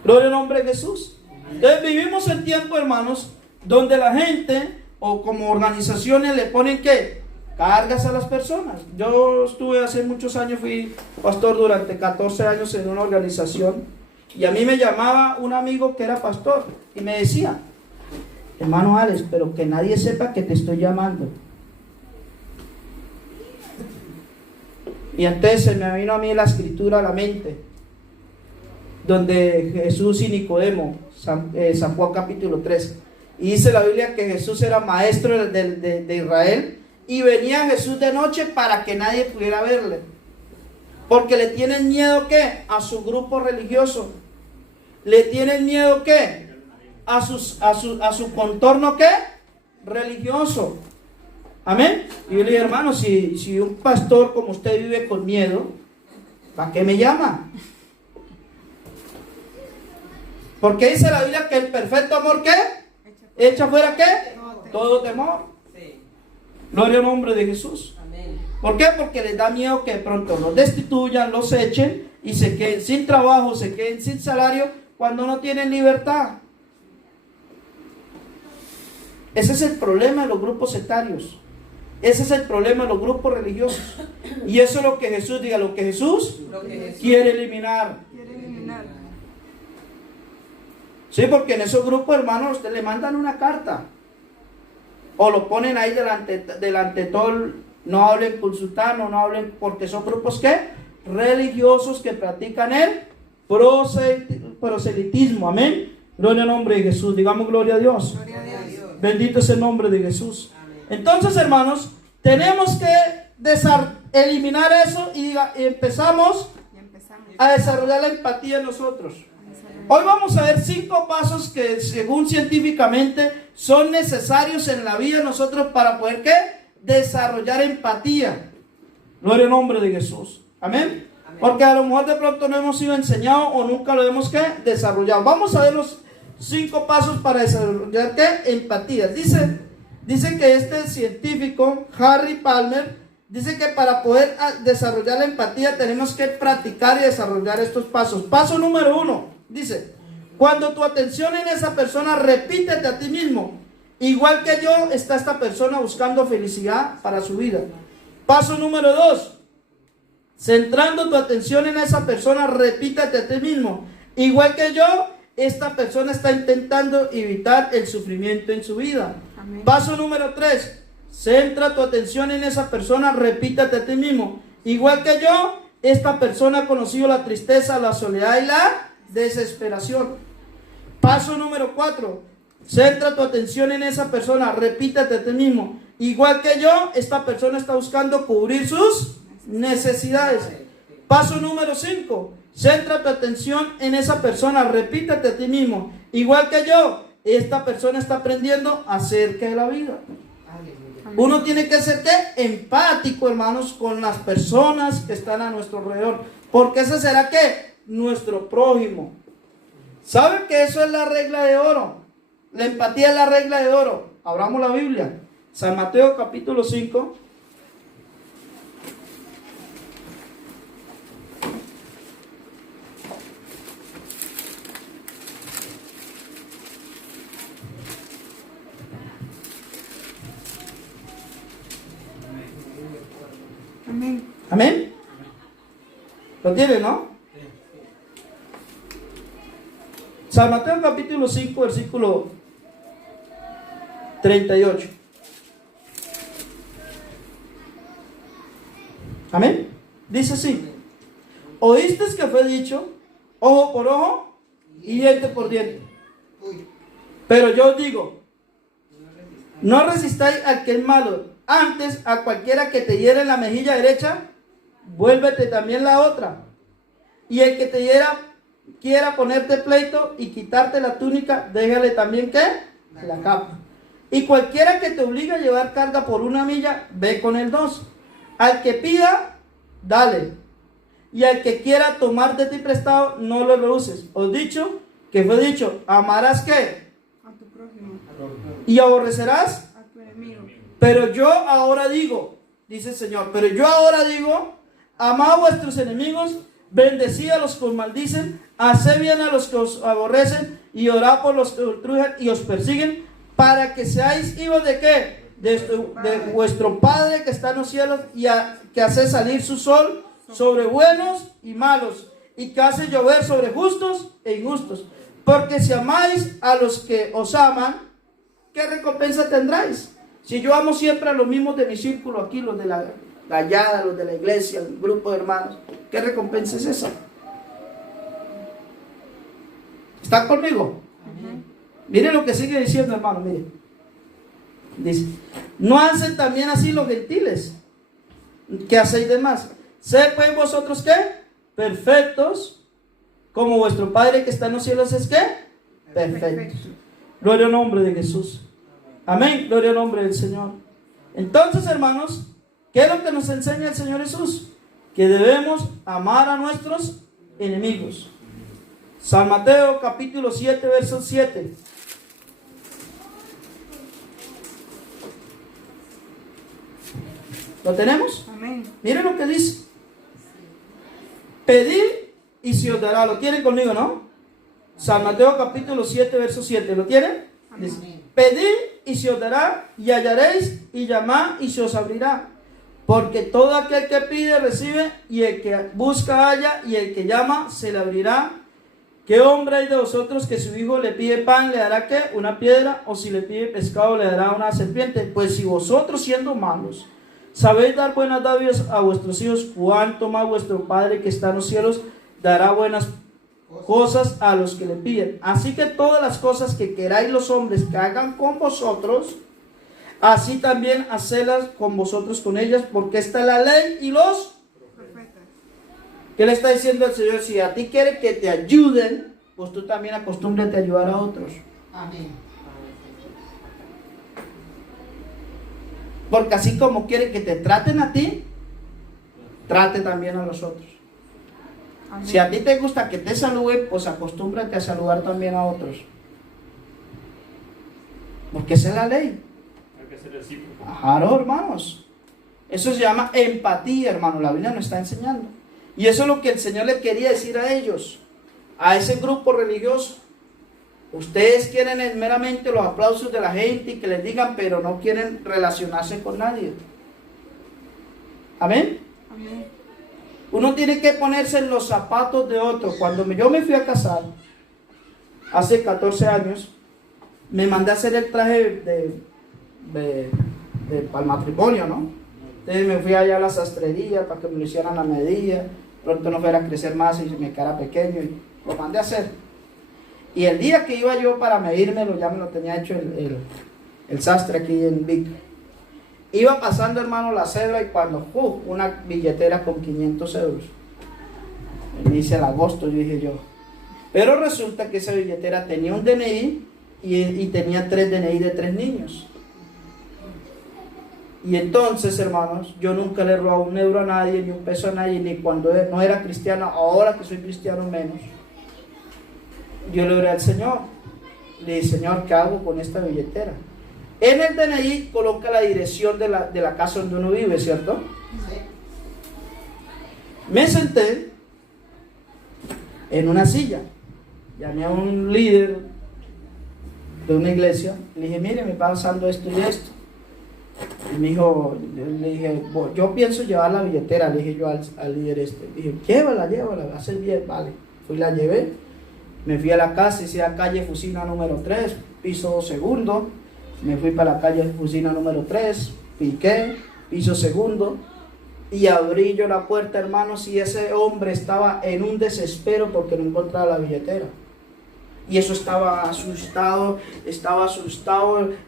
Gloria al nombre de Jesús. Entonces vivimos en tiempo, hermanos, donde la gente o como organizaciones le ponen ¿qué? Cargas a las personas. Yo estuve hace muchos años, fui pastor durante 14 años en una organización y a mí me llamaba un amigo que era pastor y me decía: hermano Alex, pero que nadie sepa que te estoy llamando. Y entonces se me vino a mí la escritura a la mente, donde Jesús y Nicodemo, San Juan capítulo 3, y dice la Biblia que Jesús era maestro de Israel, y venía Jesús de noche para que nadie pudiera verle, porque le tienen miedo ¿qué? A su grupo religioso, le tienen miedo ¿qué? A su contorno ¿qué? Religioso. Amén. Y yo le dije: hermano, si un pastor como usted vive con miedo, ¿para qué me llama? Porque dice la Biblia que el perfecto amor ¿qué? Echa fuera ¿qué? Todo temor. Gloria al nombre de Jesús. ¿Por qué? Porque les da miedo que de pronto los destituyan, los echen y se queden sin trabajo, se queden sin salario cuando no tienen libertad. Ese es el problema de los grupos sectarios. Ese es el problema de los grupos religiosos. Y eso es lo que Jesús diga, lo que Jesús quiere eliminar. Sí, porque en esos grupos, hermanos, usted le mandan una carta o lo ponen ahí delante de todo. No hablen con sultano, no hablen, porque son grupos ¿qué? Religiosos que practican el proselitismo. Amén. Gloria al nombre de Jesús. Digamos gloria a Dios. Gloria a Dios. Bendito es el nombre de Jesús. Entonces, hermanos, tenemos que eliminar eso y empezamos a desarrollar la empatía en nosotros. Hoy vamos a ver 5 pasos que según científicamente son necesarios en la vida de nosotros para poder ¿qué? Desarrollar empatía. Gloria al nombre de Jesús. Amén. Porque a lo mejor de pronto no hemos sido enseñados o nunca lo hemos ¿qué? Desarrollado. Vamos a ver los 5 pasos para desarrollar ¿qué? Empatía. Dice que este científico, Harry Palmer, dice que para poder desarrollar la empatía tenemos que practicar y desarrollar estos pasos. Paso número 1, dice: cuando tu atención en esa persona, repítete a ti mismo: igual que yo, está esta persona buscando felicidad para su vida. Paso número 2, centrando tu atención en esa persona, repítete a ti mismo: igual que yo, esta persona está intentando evitar el sufrimiento en su vida. Amén. Paso número 3, centra tu atención en esa persona, repítete a ti mismo: igual que yo, esta persona ha conocido la tristeza, la soledad y la desesperación. Paso número 4, centra tu atención en esa persona, repítete a ti mismo: igual que yo, esta persona está buscando cubrir sus necesidades. Paso número 5, centra tu atención en esa persona, repítete a ti mismo: igual que yo, esta persona está aprendiendo acerca de la vida. Uno tiene que ser ¿qué? Empático, hermanos, con las personas que están a nuestro alrededor, porque ese será ¿qué? Nuestro prójimo. ¿Saben que eso es la regla de oro? La empatía es la regla de oro. Abramos la Biblia, San Mateo capítulo 5. Amén. Amén. ¿Lo tienen, no? San Mateo capítulo 5, versículo 38. Amén. Dice así: oíste que fue dicho, ojo por ojo y diente por diente. Pero yo os digo, no resistáis al que es malo. Antes, a cualquiera que te hiere en la mejilla derecha, vuélvete también la otra. Y el que te quiera ponerte pleito y quitarte la túnica, déjale también ¿qué? La capa. Y cualquiera que te obligue a llevar carga por 1 milla, ve con el 2. Al que pida, dale. Y al que quiera tomar de ti prestado, no lo rehuses. Os dicho que fue dicho: amarás ¿qué? A tu prójimo. Y aborrecerás A tu enemigo. Pero yo ahora digo, dice el Señor, pero yo ahora digo: amad a vuestros enemigos, bendecid a los que os maldicen, haced bien a los que os aborrecen y orad por los que os ultrajan y os persiguen, para que seáis hijos de qué? De vuestro Padre que está en los cielos, y que hace salir su sol sobre buenos y malos, y que hace llover sobre justos e injustos. Porque si amáis a los que os aman, ¿qué recompensa tendráis? Si yo amo siempre a los mismos de mi círculo aquí, los de la gallada, los de la iglesia, el grupo de hermanos, ¿qué recompensa es esa? ¿Están conmigo? Miren lo que sigue diciendo, hermano, miren. Dice, ¿no hacen también así los gentiles? ¿Qué hacéis de más? Sed pues vosotros, ¿qué? Perfectos, como vuestro Padre que está en los cielos es, ¿qué? Perfecto. Gloria al nombre de Jesús. Amén, gloria al nombre del Señor. Entonces, hermanos, ¿qué es lo que nos enseña el Señor Jesús? Que debemos amar a nuestros enemigos. San Mateo capítulo 7, verso 7. ¿Lo tenemos? Amén. Miren lo que dice. Pedid y se os dará. ¿Lo tienen conmigo, no? San Mateo capítulo 7, verso 7. ¿Lo tienen? Dice, pedid y se os dará, y hallaréis, y llamad y se os abrirá. Porque todo aquel que pide recibe, y el que busca halla, y el que llama se le abrirá. ¿Qué hombre hay de vosotros que su hijo le pide pan, le dará qué? Una piedra, o si le pide pescado, le dará una serpiente? Pues si vosotros, siendo malos, sabéis dar buenas dádivas a vuestros hijos, cuánto más vuestro Padre que está en los cielos dará buenas cosas a los que le piden. Así que todas las cosas que queráis los hombres que hagan con vosotros, así también hacedlas con vosotros con ellas, porque esta es la ley y los Profetas. ¿Qué le está diciendo el Señor? Si a ti quiere que te ayuden, pues tú también acostúmbrate a ayudar a otros. Amén. Porque así como quiere que te traten a ti, trate también a los otros. Amén. Si a ti te gusta que te saluden, pues acostúmbrate a saludar también a otros. Porque esa es la ley. Hay que ser recíproco. Claro, hermanos. Eso se llama empatía, hermano. La Biblia nos está enseñando. Y eso es lo que el Señor le quería decir a ellos, a ese grupo religioso. Ustedes quieren meramente los aplausos de la gente y que les digan, pero no quieren relacionarse con nadie. Amén. Amén. Uno tiene que ponerse en los zapatos de otro. Cuando yo me fui a casar, hace 14 años, me mandé a hacer el traje para el matrimonio, ¿no? Entonces me fui allá a la sastrería para que me lo hicieran a medida. Pronto no fuera a crecer más y me quedara pequeño. Y lo mandé a hacer. Y el día que iba yo para medírmelo, ya me lo tenía hecho el sastre aquí en Vic. Iba pasando, hermano, la cebra y cuando, una billetera con 500 euros. Inicia el agosto, yo dije yo. Pero resulta que esa billetera tenía un DNI y tenía 3 DNI de 3 niños. Y entonces, hermanos, yo nunca le he robado un euro a nadie, ni un peso a nadie, ni cuando no era cristiano, ahora que soy cristiano menos. Yo le oré al Señor. Le dije, Señor, ¿qué hago con esta billetera? En el DNI coloca la dirección de la casa donde uno vive, ¿cierto? Sí. Me senté en una silla. Llamé a un líder de una iglesia. Le dije, mire, me está pasando esto y esto. Y me dijo, le dije, yo pienso llevar la billetera. Le dije yo al líder este. Dije, llévala, haces bien, vale. Fui, la llevé. Me fui a la casa, decía calle Fusina número 3, piso segundo. Me fui para la calle Fusina número 3, piqué, piso segundo. Y abrí yo la puerta, hermanos, y ese hombre estaba en un desespero porque no encontraba la billetera. Y eso estaba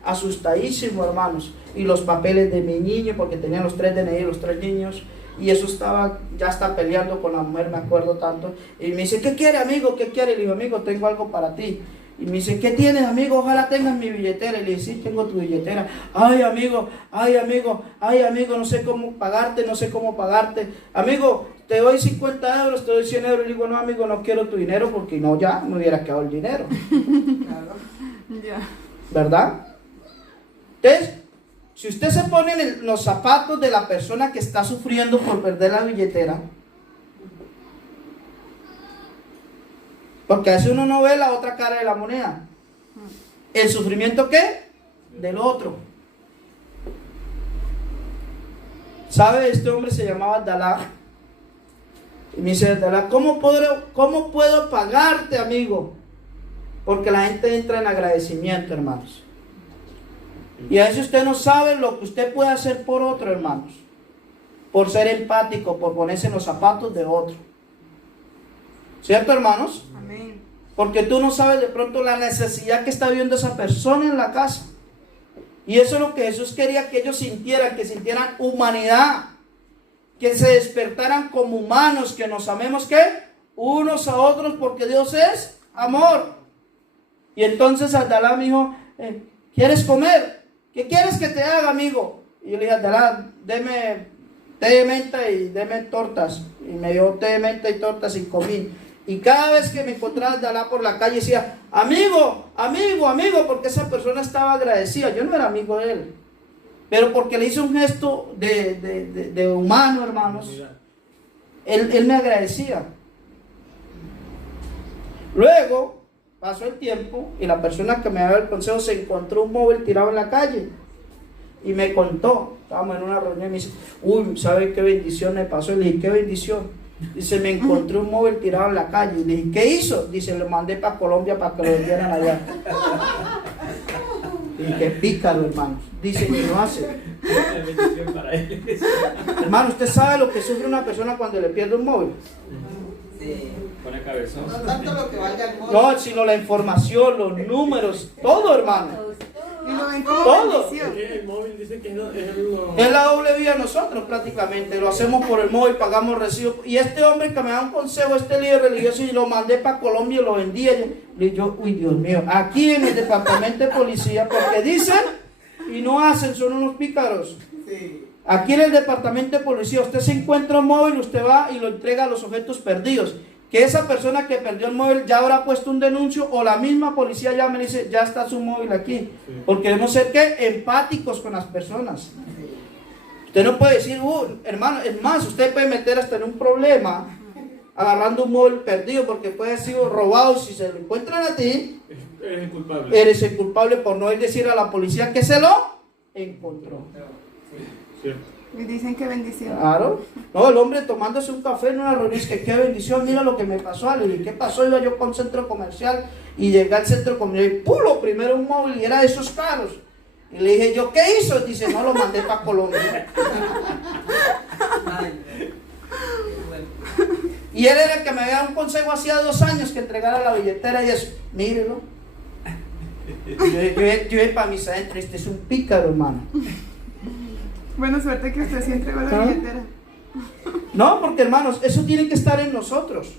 asustadísimo, hermanos. Y los papeles de mi niño, porque tenía los 3 DNI, los 3 niños. Y eso ya está peleando con la mujer, me acuerdo tanto. Y me dice, ¿qué quiere, amigo? ¿Qué quiere? Le digo, amigo, tengo algo para ti. Y me dice, ¿qué tienes, amigo? Ojalá tengas mi billetera. Y le dije, sí, tengo tu billetera. Ay, amigo, no sé cómo pagarte. Amigo, te doy 50 euros, te doy 100 euros. Y le digo, no, amigo, no quiero tu dinero porque no, ya me hubiera quedado el dinero. Claro. Ya. ¿Verdad? Entonces, si usted se pone en los zapatos de la persona que está sufriendo por perder la billetera, Porque a veces uno no ve la otra cara de la moneda. ¿El sufrimiento qué? Del otro. ¿Sabe? Este hombre se llamaba Dalá. Y me dice, Dalá, ¿cómo puedo pagarte, amigo? Porque la gente entra en agradecimiento, hermanos. Y a veces usted no sabe lo que usted puede hacer por otro, hermanos. Por ser empático, por ponerse en los zapatos de otro. ¿Cierto, hermanos? Amén. Porque tú no sabes de pronto la necesidad que está viviendo esa persona en la casa. Y eso es lo que Jesús quería que ellos sintieran, que sintieran humanidad, que se despertaran como humanos, que nos amemos, ¿qué? Unos a otros, porque Dios es amor. Y entonces Abdalá me dijo, ¿quieres comer? ¿Qué quieres que te haga, amigo? Y yo le dije, Abdalá, deme té de menta y deme tortas. Y me dio té de menta y tortas y comí. Y cada vez que me encontraba Abdalá por la calle decía, amigo, amigo, amigo, porque esa persona estaba agradecida. Yo no era amigo de él, pero porque le hice un gesto de humano, hermanos, él me agradecía. Luego pasó el tiempo y la persona que me daba el consejo se encontró un móvil tirado en la calle y me contó. Estábamos en una reunión y me dice, uy, ¿sabe qué bendición me pasó? Y le dije, ¿qué bendición? Dice, me encontré un móvil tirado en la calle. Y le dije, ¿qué hizo? Dice, lo mandé para Colombia para que lo vendieran allá. Y dije, qué pícaro, hermanos. Dice que no hace. Hermano, ¿usted sabe lo que sufre una persona cuando le pierde un móvil? Sí. Pone cabezón. No tanto lo que valga el móvil. No, sino la información, los números, todo, hermano. Y lo ven como Todo. bendición. El móvil dice que Es la doble vida de nosotros prácticamente. Lo hacemos por el móvil, pagamos recibo. Y este hombre que me da un consejo, este líder religioso, y lo mandé para Colombia y lo vendía. Y yo, uy, Dios mío, aquí en el departamento de policía, porque dicen y no hacen, son unos pícaros. Sí. Aquí en el departamento de policía, usted se encuentra un móvil, usted va y lo entrega a los objetos perdidos. Que esa persona que perdió el móvil ya habrá puesto un denuncio, o la misma policía ya me dice, ya está su móvil aquí. Porque debemos ser ¿qué? Empáticos con las personas. Usted no puede decir, hermano, es más, usted puede meter hasta en un problema agarrando un móvil perdido, porque puede haber sido robado. Si se lo encuentran a ti, eres el culpable. eres el culpable por no ir decir a la policía que se lo encontró. Cierto. Y dicen que bendición. Claro. No, el hombre tomándose un café en una reunión, es que qué bendición, mira lo que me pasó. Le dije, ¿qué pasó? Iba yo con un centro comercial y llegué al centro comercial y pulo primero un móvil y era de esos caros. Y le dije yo, ¿qué hizo? Dice, no, lo mandé para Colombia. Ay, Y él era el que me había dado un consejo hacía 2 años que entregara la billetera y eso, mírelo. Yo iba para mis adentro, este es un pícaro, hermano. Buena suerte que usted sí entregó la ¿Ah? billetera. No, porque hermanos, eso tiene que estar en nosotros.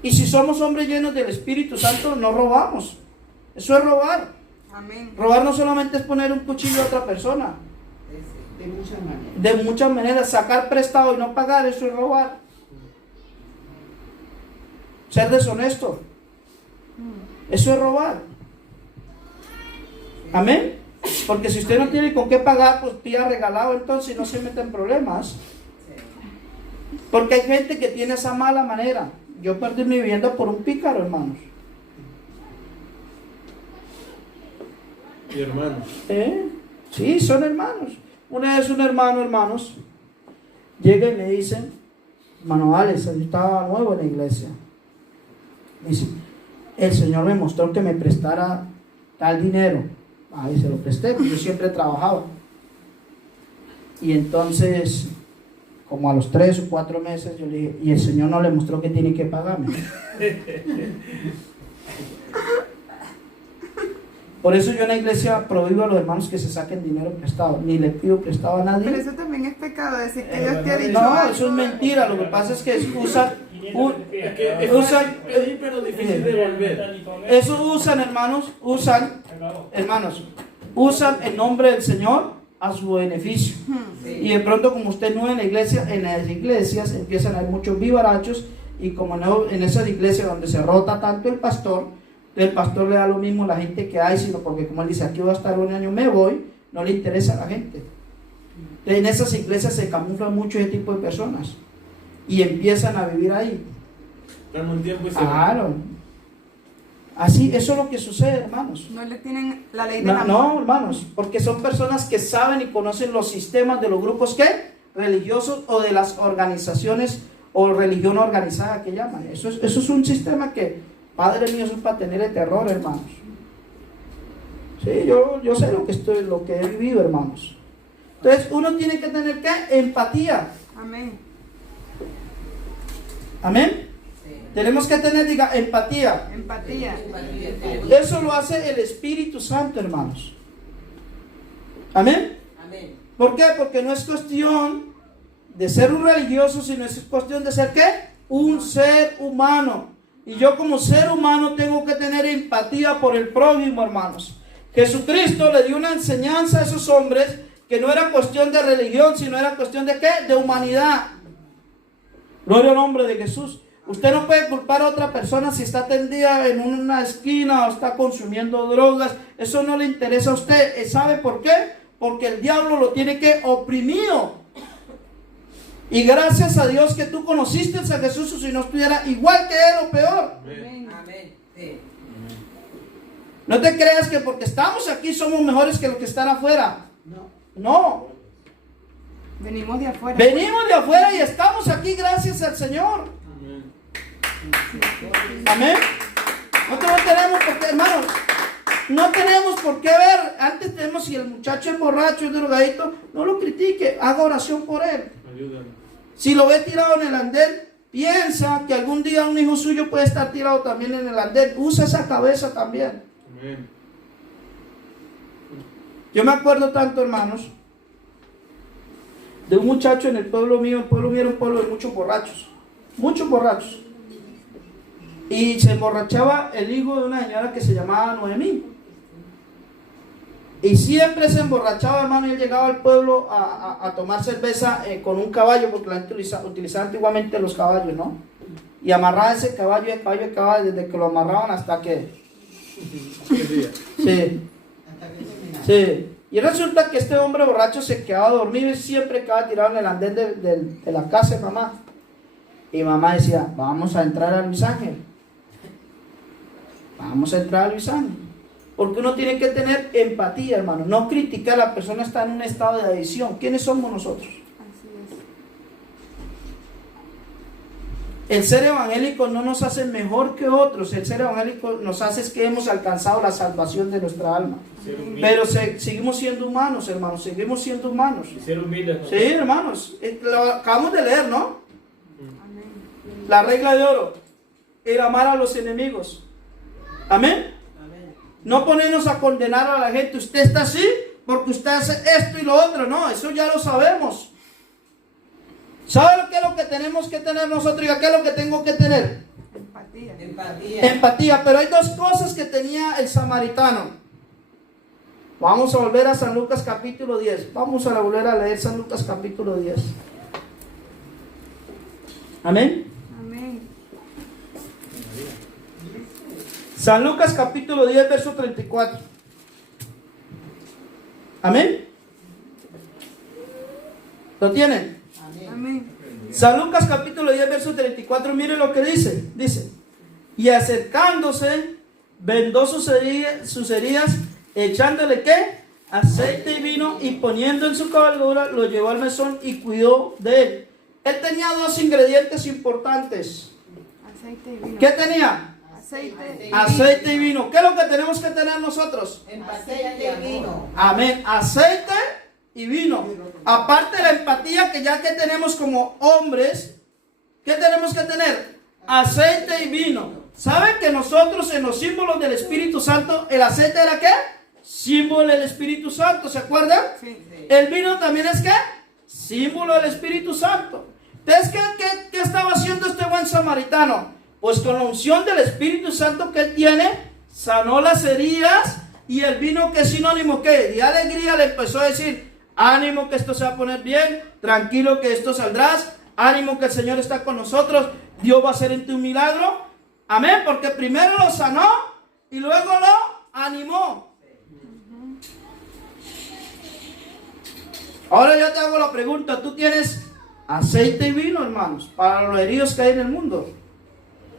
Y si somos hombres llenos del Espíritu Santo, no robamos. Eso es robar. Amén. Robar no solamente es poner un cuchillo a otra persona. de muchas maneras. De muchas maneras, sacar prestado y no pagar, eso es robar. Ser deshonesto, eso es robar. Amén. Porque si usted no tiene con qué pagar, pues pida regalado entonces y no se meta en problemas. Porque hay gente que tiene esa mala manera. Yo perdí mi vivienda por un pícaro, hermanos. Y hermanos. Sí, son hermanos. Una vez un hermano, hermanos, llega y me dice, hermano Alex, yo estaba nuevo en la iglesia. Me dice, el Señor me mostró que me prestara tal dinero. Ahí se lo presté, porque yo siempre trabajaba. Y entonces, como a los 3 o 4 meses, yo le dije, y el Señor no le mostró que tiene que pagarme. Por eso yo en la iglesia prohíbo a los hermanos que se saquen dinero prestado, ni le pido prestado a nadie. Pero eso también es pecado, decir que Dios te ha dicho No, algo. eso es mentira. Lo que pasa es que usan, Es que es usan, fácil pedir, pero difícil devolver. eso usan, hermanos, usan el nombre del Señor a su beneficio. Y de pronto, como usted no es en la iglesia, en las iglesias empiezan a haber muchos vivarachos, y como no en esas iglesias donde se rota tanto el pastor le da lo mismo a la gente que hay, sino porque como él dice, aquí voy a estar un año, me voy, no le interesa a la gente. En esas iglesias se camuflan mucho ese tipo de personas y empiezan a vivir ahí. Pero un tiempo y se Claro. Así, eso es lo que sucede, hermanos. No le tienen la ley del amor. No, hermanos, porque son personas que saben y conocen los sistemas de los grupos ¿qué? Religiosos o de las organizaciones o religión organizada que llaman. Eso es un sistema que, Padre mío, eso es para tener el terror, hermanos. Sí, yo sé lo que he vivido, hermanos. Entonces, uno tiene que tener ¿qué? Empatía. Amén. Amén. Sí. Tenemos que tener, diga, empatía. Empatía. Eso lo hace el Espíritu Santo, hermanos. Amén. Amén. ¿Por qué? Porque no es cuestión de ser un religioso, sino es cuestión de ser ¿qué? Un ser humano. Y yo como ser humano tengo que tener empatía por el prójimo, hermanos. Jesucristo le dio una enseñanza a esos hombres que no era cuestión de religión, sino era cuestión de ¿qué? De humanidad. Gloria al nombre de Jesús. Usted no puede culpar a otra persona si está tendida en una esquina o está consumiendo drogas. Eso no le interesa a usted. ¿Sabe por qué? Porque el diablo lo tiene que oprimido. Y gracias a Dios que tú conociste a Jesús, o si no estuviera igual que él o peor. Amén. Amén. Sí. No te creas que porque estamos aquí somos mejores que los que están afuera. No. Venimos de afuera. Venimos de afuera y estamos aquí gracias al Señor. Amén. Nosotros no tenemos por qué, hermanos, no tenemos por qué ver. Antes tenemos, si el muchacho es borracho, es drogadito, no lo critique, haga oración por él. Ayúdame. Si lo ve tirado en el andén, piensa que algún día un hijo suyo puede estar tirado también en el andén. Usa esa cabeza también. Amén. Yo me acuerdo tanto, hermanos, de un muchacho en el pueblo mío. El pueblo mío era un pueblo de muchos borrachos. Muchos borrachos. Y se emborrachaba el hijo de una señora que se llamaba Noemí. Y siempre se emborrachaba, hermano, y él llegaba al pueblo a tomar cerveza con un caballo, porque la gente utilizaba antiguamente los caballos, ¿no? Y amarraba ese caballo, desde que lo amarraban hasta que... Sí, Hasta que terminara. sí. Y resulta que este hombre borracho se quedaba dormido y siempre quedaba tirado en el andén de la casa de mamá. Y mamá decía, vamos a entrar a Luis Ángel. Vamos a entrar a Luis Ángel. Porque uno tiene que tener empatía, hermano. No criticar, la persona está en un estado de adicción. ¿Quiénes somos nosotros? Así El ser evangélico no nos hace mejor que otros. El ser evangélico nos hace es que hemos alcanzado la salvación de nuestra alma. Ser humilde. Pero seguimos siendo humanos, hermanos. Seguimos siendo humanos. Y ser humilde. ¿no? Sí, hermanos. Lo acabamos de leer, ¿no? es. Amén. La regla de oro. El amar a los enemigos. Amén. Amén. No ponernos a condenar a la gente. Usted está así porque usted hace esto y lo otro. No, eso ya lo sabemos. ¿Sabe lo que es lo que tenemos que tener nosotros? ¿Y qué es lo que tengo que tener? Empatía. Empatía. Empatía. Pero hay dos cosas que tenía el samaritano. Vamos a volver a San Lucas capítulo 10. Vamos a volver a leer San Lucas capítulo 10. Amén. Amén. San Lucas capítulo 10, verso 34. Amén. ¿Lo tienen? Amén. Amén. San Lucas capítulo 10, verso 34. Mire lo que dice. Dice, y acercándose, vendó sus heridas, echándole ¿qué? Aceite y vino, y poniendo en su cabalgadura, lo llevó al mesón y cuidó de él. Él tenía dos ingredientes importantes. Aceite y vino. ¿Qué tenía? Aceite. Aceite y vino. ¿Qué es lo que tenemos que tener nosotros? Empatía y vino. Amén. Aceite y vino. Aparte de la empatía que ya que tenemos como hombres, ¿qué tenemos que tener? Aceite y vino. ¿Saben que nosotros en los símbolos del Espíritu Santo, el aceite era qué? Símbolo del Espíritu Santo, ¿se acuerdan? Sí. El vino también es qué? Símbolo del Espíritu Santo. Entonces, ¿qué estaba haciendo este buen samaritano? Pues con la unción del Espíritu Santo que él tiene, sanó las heridas, y el vino, que es sinónimo ¿qué? De alegría, le empezó a decir, ánimo que esto se va a poner bien, tranquilo que esto saldrás, ánimo que el Señor está con nosotros, Dios va a hacer en ti un milagro. Amén, porque primero lo sanó y luego lo animó. Ahora yo te hago la pregunta, ¿tú tienes aceite y vino, hermanos, para los heridos que hay en el mundo?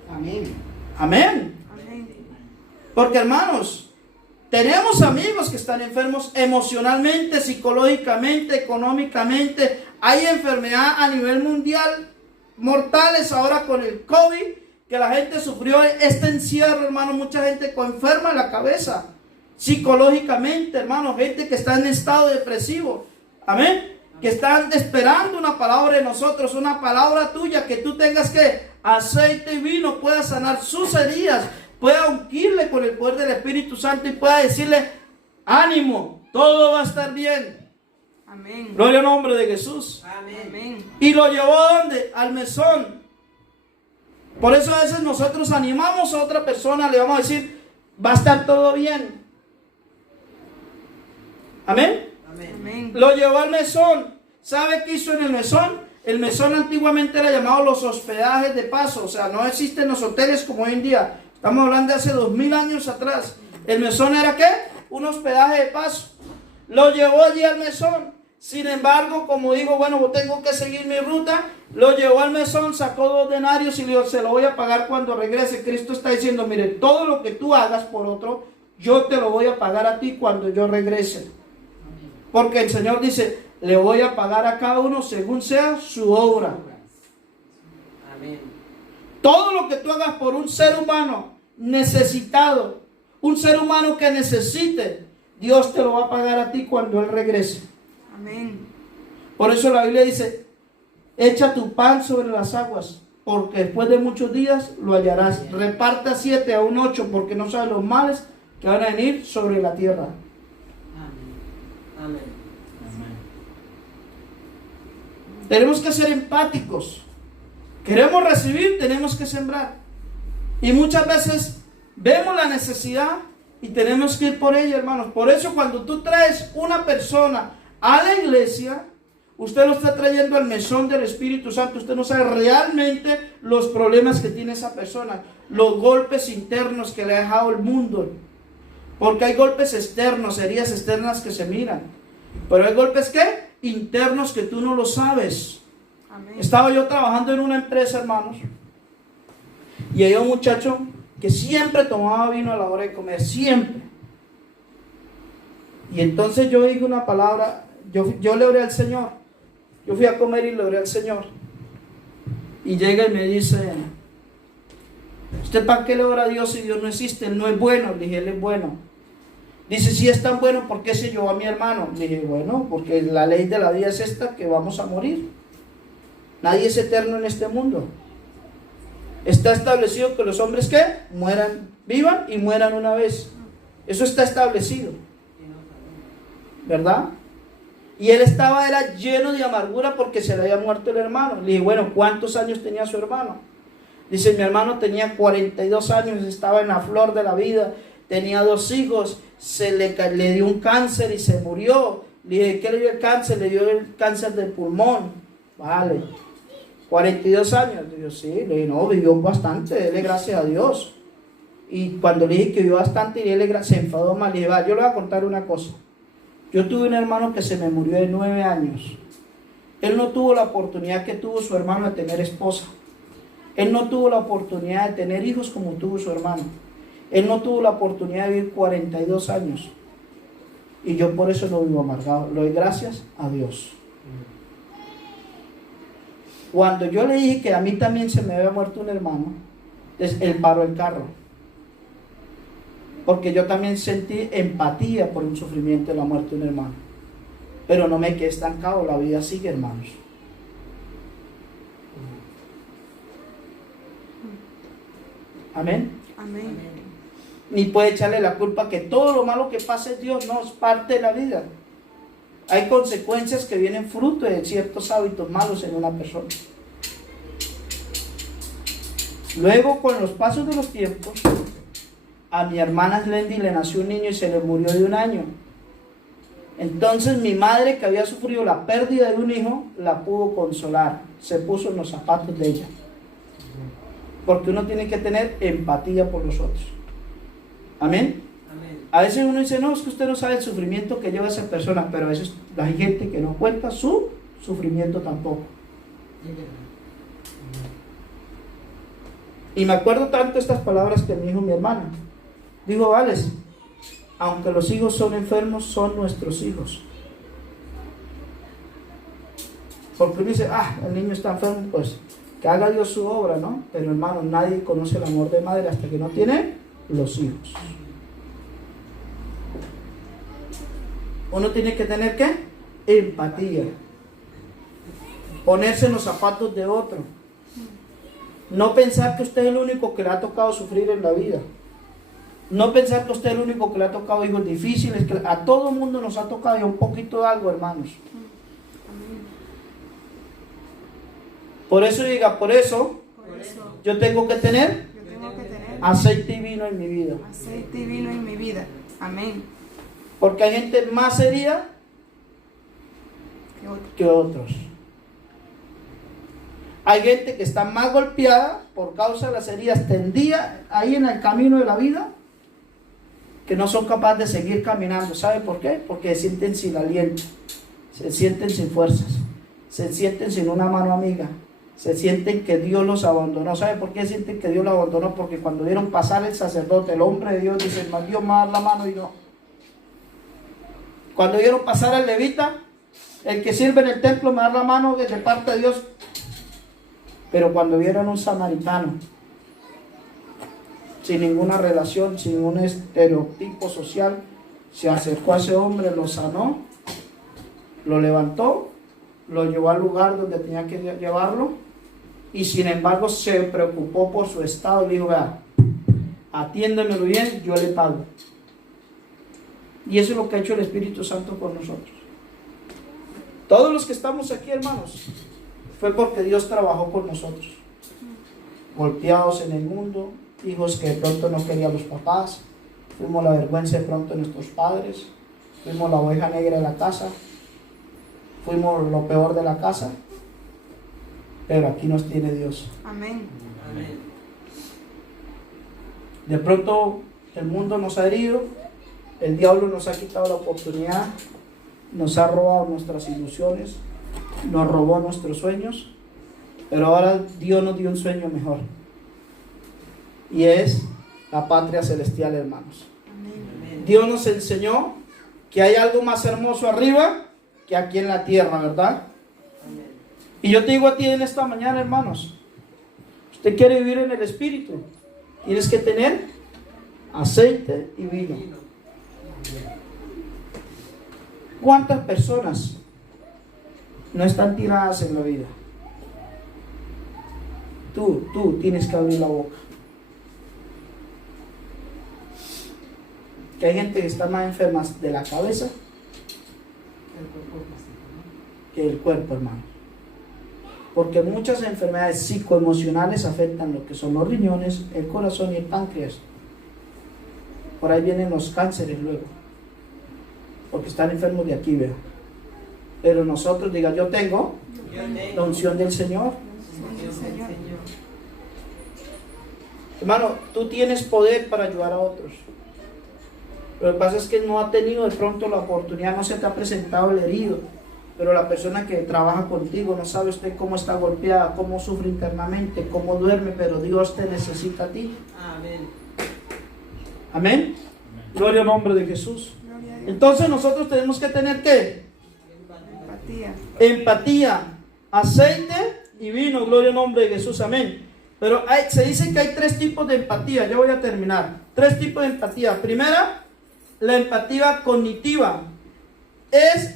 Amén. Amén. Amén. Porque hermanos, tenemos amigos que están enfermos emocionalmente, psicológicamente, económicamente. Hay enfermedad a nivel mundial, mortales ahora con el COVID, que la gente sufrió este encierro, hermano. Mucha gente enferma en la cabeza, psicológicamente, hermano. Gente que está en estado depresivo. Amén. Que están esperando una palabra de nosotros, una palabra tuya, que tú tengas que aceite y vino, pueda sanar sus heridas, pueda ungirle con el poder del Espíritu Santo y pueda decirle, ánimo, todo va a estar bien. Amén. Gloria al nombre de Jesús. Amén. Y lo llevó ¿a dónde? Al mesón. Por eso a veces nosotros animamos a otra persona, le vamos a decir, va a estar todo bien. Amén. Amén. Lo llevó al mesón. ¿Sabe qué hizo en el mesón? El mesón antiguamente era llamado los hospedajes de paso. O sea, no existen los hoteles como hoy en día. Estamos hablando de hace 2000 años atrás. ¿El mesón era qué? Un hospedaje de paso. Lo llevó allí al mesón. Sin embargo, como dijo, bueno, tengo que seguir mi ruta, lo llevó al mesón, sacó 2 denarios y le dijo, se lo voy a pagar cuando regrese. Cristo está diciendo, mire, todo lo que tú hagas por otro, yo te lo voy a pagar a ti cuando yo regrese. Porque el Señor dice, le voy a pagar a cada uno según sea su obra. Amén. Todo lo que tú hagas por un ser humano necesitado, un ser humano que necesite, Dios te lo va a pagar a ti cuando Él regrese. Amén. Por eso la Biblia dice, echa tu pan sobre las aguas, porque después de muchos días lo hallarás. Reparte a 7, a un 8, porque no sabes los males que van a venir sobre la tierra. Amén. Tenemos que ser empáticos. Queremos recibir, tenemos que sembrar. Y muchas veces vemos la necesidad y tenemos que ir por ella, hermanos. Por eso cuando tú traes una persona a la iglesia, usted lo está trayendo al mesón del Espíritu Santo. Usted no sabe realmente los problemas que tiene esa persona, los golpes internos que le ha dejado el mundo. Porque hay golpes externos, heridas externas que se miran. Pero hay golpes ¿qué? Internos que tú no lo sabes. Amén. Estaba yo trabajando en una empresa, hermanos, y había un muchacho que siempre tomaba vino a la hora de comer, siempre. Y entonces yo dije una palabra, yo le oré al Señor. Yo fui a comer y le oré al Señor. Y llega y me dice, ¿usted para qué le ora a Dios si Dios no existe? Él no es bueno. Le dije, Él es bueno. Dice, si es tan bueno, ¿por qué se llevó a mi hermano? Le dije, bueno, porque la ley de la vida es esta, que vamos a morir. Nadie es eterno en este mundo. Está establecido que los hombres ¿qué? Mueran, vivan y mueran una vez. Eso está establecido, ¿verdad? Y él era lleno de amargura porque se le había muerto el hermano. Le dije, bueno, ¿cuántos años tenía su hermano? Dice, mi hermano tenía 42 años, estaba en la flor de la vida, tenía 2 hijos, le dio un cáncer y se murió. Le dije, ¿qué le dio el cáncer? Le dio el cáncer del pulmón. Vale, 42 años. Digo, sí. Le dije, no, vivió bastante, dele gracias a Dios. Y cuando le dije que vivió bastante, se enfadó más. Le dije, va, yo le voy a contar una cosa. Yo tuve un hermano que se me murió de 9 años. Él no tuvo la oportunidad que tuvo su hermano de tener esposa. Él no tuvo la oportunidad de tener hijos como tuvo su hermano. Él no tuvo la oportunidad de vivir 42 años. Y yo por eso no vivo amargado. Le doy gracias a Dios. Cuando yo le dije que a mí también se me había muerto un hermano, él paró el carro. Porque yo también sentí empatía por el sufrimiento de la muerte de un hermano. Pero no me quedé estancado, la vida sigue, hermanos. Amén. Amén. Ni puede echarle la culpa que todo lo malo que pasa es Dios, no, es parte de la vida. Hay consecuencias que vienen fruto de ciertos hábitos malos en una persona. Luego, con los pasos de los tiempos, a mi hermana Slendy le nació un niño y se le murió de 1 año. Entonces mi madre, que había sufrido la pérdida de un hijo, la pudo consolar. Se puso en los zapatos de ella. Porque uno tiene que tener empatía por los otros. Amén. Amén. A veces uno dice, no, es que usted no sabe el sufrimiento que lleva esa persona, pero a veces hay gente que no cuenta su sufrimiento tampoco. Y me acuerdo tanto estas palabras que me dijo mi hermana. Digo, vales, aunque los hijos son enfermos, son nuestros hijos. Porque uno dice, el niño está enfermo, pues que haga Dios su obra, ¿no? Pero hermano, nadie conoce el amor de madre hasta que no tiene los hijos. Uno tiene que tener, ¿qué? Empatía. Ponerse en los zapatos de otro. No pensar que usted es el único que le ha tocado sufrir en la vida. No pensar que usted es el único que le ha tocado hijos difíciles, que a todo el mundo nos ha tocado ya un poquito de algo, hermanos. Por eso diga, por eso yo tengo que tener aceite y vino en mi vida. Aceite y vino en mi vida. Amén. Porque hay gente más herida que otros. Hay gente que está más golpeada por causa de las heridas tendidas ahí en el camino de la vida, que no son capaces de seguir caminando. ¿Sabe por qué? Porque se sienten sin aliento, se sienten sin fuerzas, se sienten sin una mano amiga, se sienten que Dios los abandonó. ¿Sabe por qué sienten que Dios los abandonó? Porque cuando vieron pasar el sacerdote, el hombre de Dios, dice, Dios me va a dar la mano y no. Cuando vieron pasar al levita, el que sirve en el templo, me da la mano de parte de Dios. Pero cuando vieron un samaritano, sin ninguna relación, sin un estereotipo social, se acercó a ese hombre, lo sanó, lo levantó, lo llevó al lugar donde tenía que llevarlo, y sin embargo se preocupó por su estado. Le dijo, vea, atiéndemelo bien, yo le pago. Y eso es lo que ha hecho el Espíritu Santo por nosotros. Todos los que estamos aquí, hermanos, fue porque Dios trabajó con nosotros. Golpeados en el mundo, hijos que de pronto no querían los papás, fuimos la vergüenza de pronto de nuestros padres, fuimos la oveja negra de la casa, fuimos lo peor de la casa, pero aquí nos tiene Dios. Amén. Amén. De pronto el mundo nos ha herido, el diablo nos ha quitado la oportunidad, nos ha robado nuestras ilusiones, nos robó nuestros sueños, pero ahora Dios nos dio un sueño mejor, y es la patria celestial, hermanos. Amén. Dios nos enseñó que hay algo más hermoso arriba que aquí en la tierra, ¿verdad? Amén. Y yo te digo a ti en esta mañana, hermanos, usted quiere vivir en el Espíritu, tienes que tener aceite y vino. ¿Cuántas personas no están tiradas en la vida? Tú tienes que abrir la boca. Que hay gente que está más enferma de la cabeza que el cuerpo, hermano. Porque muchas enfermedades psicoemocionales afectan lo que son los riñones, el corazón y el páncreas. Por ahí vienen los cánceres luego, porque están enfermos de aquí, vea. Pero nosotros, diga, yo tengo la unción del Señor. Señor. Hermano, tú tienes poder para ayudar a otros. Lo que pasa es que no ha tenido de pronto la oportunidad, no se te ha presentado el herido. Pero la persona que trabaja contigo, no sabe usted cómo está golpeada, cómo sufre internamente, cómo duerme, pero Dios te necesita a ti. Amén. Amén. Gloria al nombre de Jesús. Gloria a Dios. Entonces nosotros tenemos que tener ¿qué? Empatía. Empatía, aceite y vino. Gloria al nombre de Jesús. Amén. Pero se dice que hay 3 tipos de empatía. Ya voy a terminar. 3 tipos de empatía. Primera, la empatía cognitiva.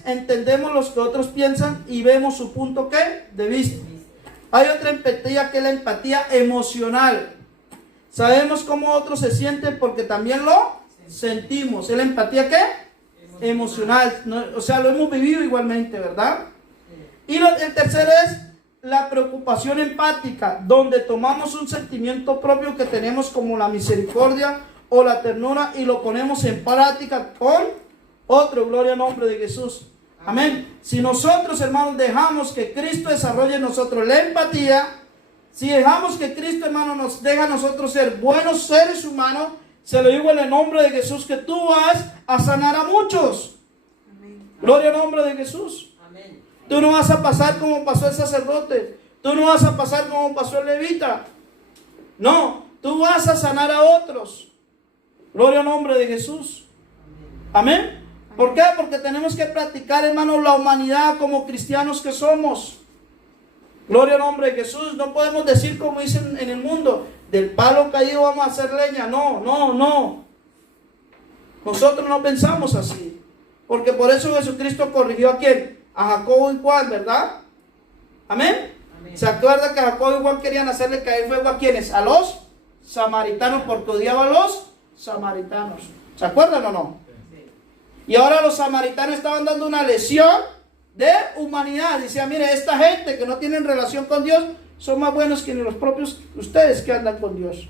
Entendemos lo que otros piensan y vemos su punto ¿qué? De vista. Hay otra empatía que es la empatía emocional. Sabemos cómo otros se sienten porque también lo sentimos. ¿Es la empatía qué? Emocional. No, o sea, lo hemos vivido igualmente, ¿verdad? Y el tercero es la preocupación empática, donde tomamos un sentimiento propio que tenemos como la misericordia o la ternura y lo ponemos en práctica con otro. Gloria al nombre de Jesús. Amén. Si nosotros, hermanos, dejamos que Cristo desarrolle en nosotros la empatía, si dejamos que Cristo, hermano, nos deja a nosotros ser buenos seres humanos, se lo digo en el nombre de Jesús, que tú vas a sanar a muchos. Amén. Gloria al nombre de Jesús. Amén. Tú no vas a pasar como pasó el sacerdote. Tú no vas a pasar como pasó el levita. No, tú vas a sanar a otros. Gloria al nombre de Jesús. Amén. ¿Por qué? Porque tenemos que practicar, hermanos, la humanidad como cristianos que somos. Gloria al nombre de Jesús. No podemos decir como dicen en el mundo, del palo caído vamos a hacer leña. No, no, no. Nosotros no pensamos así. Porque por eso Jesucristo corrigió a quién? A Jacobo y Juan, ¿verdad? Amén. Amén. ¿Se acuerda que Jacobo y Juan querían hacerle caer fuego a quiénes? A los samaritanos, porque odiaban a los samaritanos. ¿Se acuerdan o no? Y ahora los samaritanos estaban dando una lección de humanidad. Decían, mire, esta gente que no tienen relación con Dios son más buenos que los propios ustedes que andan con Dios.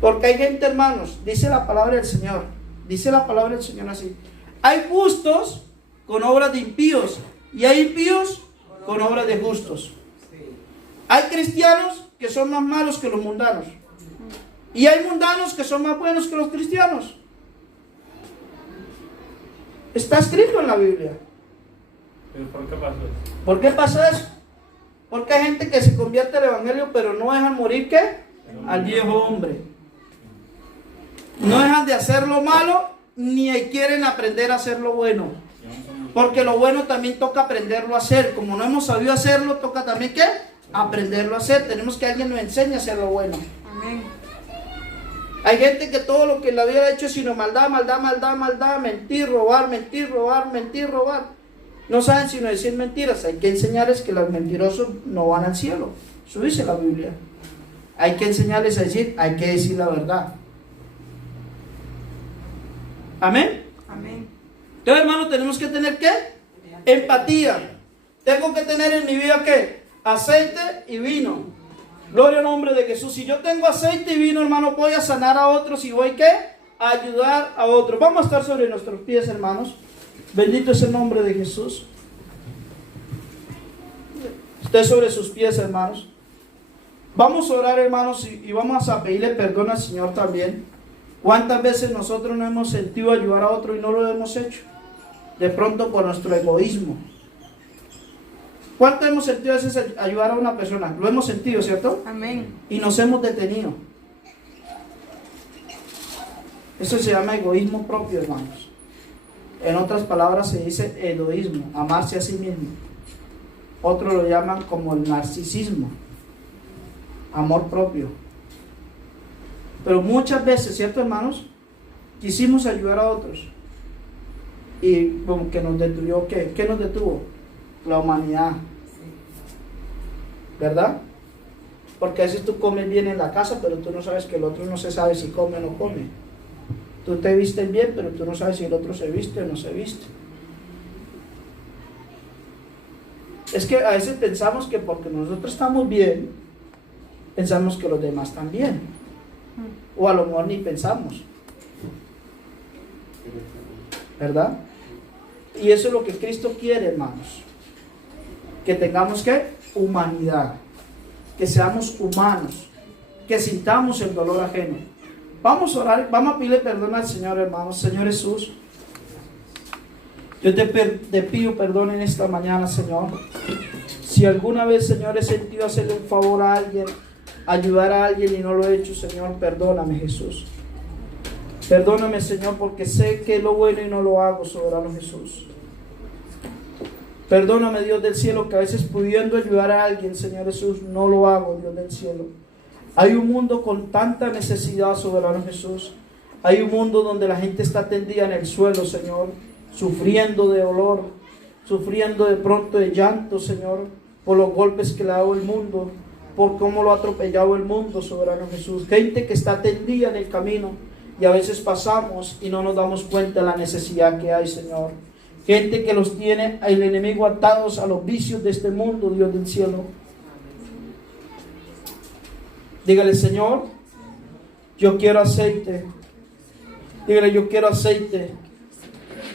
Porque hay gente, hermanos, dice la palabra del Señor. Dice la palabra del Señor así. Hay justos con obras de impíos y hay impíos con obras de justos. Hay cristianos que son más malos que los mundanos. Y hay mundanos que son más buenos que los cristianos. Está escrito en la Biblia. ¿Pero por qué pasó eso? ¿Por qué pasa eso? Porque hay gente que se convierte al evangelio, pero no dejan morir, ¿qué? Al viejo hombre. No dejan de hacer lo malo, ni quieren aprender a hacer lo bueno. Porque lo bueno también toca aprenderlo a hacer. Como no hemos sabido hacerlo, toca también, ¿qué? Aprenderlo a hacer. Tenemos que alguien nos enseñe a hacer lo bueno. Amén. Hay gente que todo lo que en la vida ha hecho es sino maldad, maldad, maldad, maldad, mentir, robar, mentir, robar, mentir, robar. No saben sino decir mentiras. Hay que enseñarles que los mentirosos no van al cielo. Eso dice la Biblia. Hay que enseñarles a decir, hay que decir la verdad. Amén. Amén. Entonces, hermano, tenemos que tener ¿qué? Empatía. Tengo que tener en mi vida ¿qué? Aceite y vino. Gloria al nombre de Jesús. Si yo tengo aceite y vino, hermano, voy a sanar a otros y voy ¿qué? A ayudar a otros. Vamos a estar sobre nuestros pies, hermanos. Bendito es el nombre de Jesús. Esté sobre sus pies, hermanos. Vamos a orar, hermanos, y vamos a pedirle perdón al Señor también. ¿Cuántas veces nosotros no hemos sentido ayudar a otro y no lo hemos hecho? De pronto por nuestro egoísmo. ¿Cuánto hemos sentido a veces ayudar a una persona? Lo hemos sentido, ¿cierto? Amén. Y nos hemos detenido. Eso se llama egoísmo propio, hermanos. En otras palabras se dice egoísmo, amarse a sí mismo. Otros lo llaman como el narcisismo, amor propio. Pero muchas veces, ¿cierto, hermanos? Quisimos ayudar a otros y como que nos detuvo. ¿Qué nos detuvo? La humanidad, ¿verdad? Porque a veces tú comes bien en la casa, pero tú no sabes que el otro no se sabe si come o no come. Tú te vistes bien, pero tú no sabes si el otro se viste o no se viste. Es que a veces pensamos que porque nosotros estamos bien, pensamos que los demás están bien. O a lo mejor ni pensamos, ¿verdad? Y eso es lo que Cristo quiere, hermanos. Que tengamos ¿qué? Humanidad. Que seamos humanos. Que sintamos el dolor ajeno. Vamos a orar, vamos a pedirle perdón al Señor, hermanos. Señor Jesús, yo te pido perdón en esta mañana, Señor. Si alguna vez, Señor, he sentido hacerle un favor a alguien, ayudar a alguien y no lo he hecho, Señor, perdóname, Jesús. Perdóname, Señor, porque sé que es lo bueno y no lo hago, soberano Jesús. Perdóname, Dios del cielo, que a veces pudiendo ayudar a alguien, Señor Jesús, no lo hago, Dios del cielo. Hay un mundo con tanta necesidad, soberano Jesús. Hay un mundo donde la gente está tendida en el suelo, Señor, sufriendo de dolor, sufriendo de pronto de llanto, Señor, por los golpes que le ha dado el mundo, por cómo lo ha atropellado el mundo, soberano Jesús. Gente que está tendida en el camino y a veces pasamos y no nos damos cuenta de la necesidad que hay, Señor. Gente que los tiene el enemigo atados a los vicios de este mundo, Dios del cielo. Dígale, Señor, yo quiero aceite. Dígale, yo quiero aceite.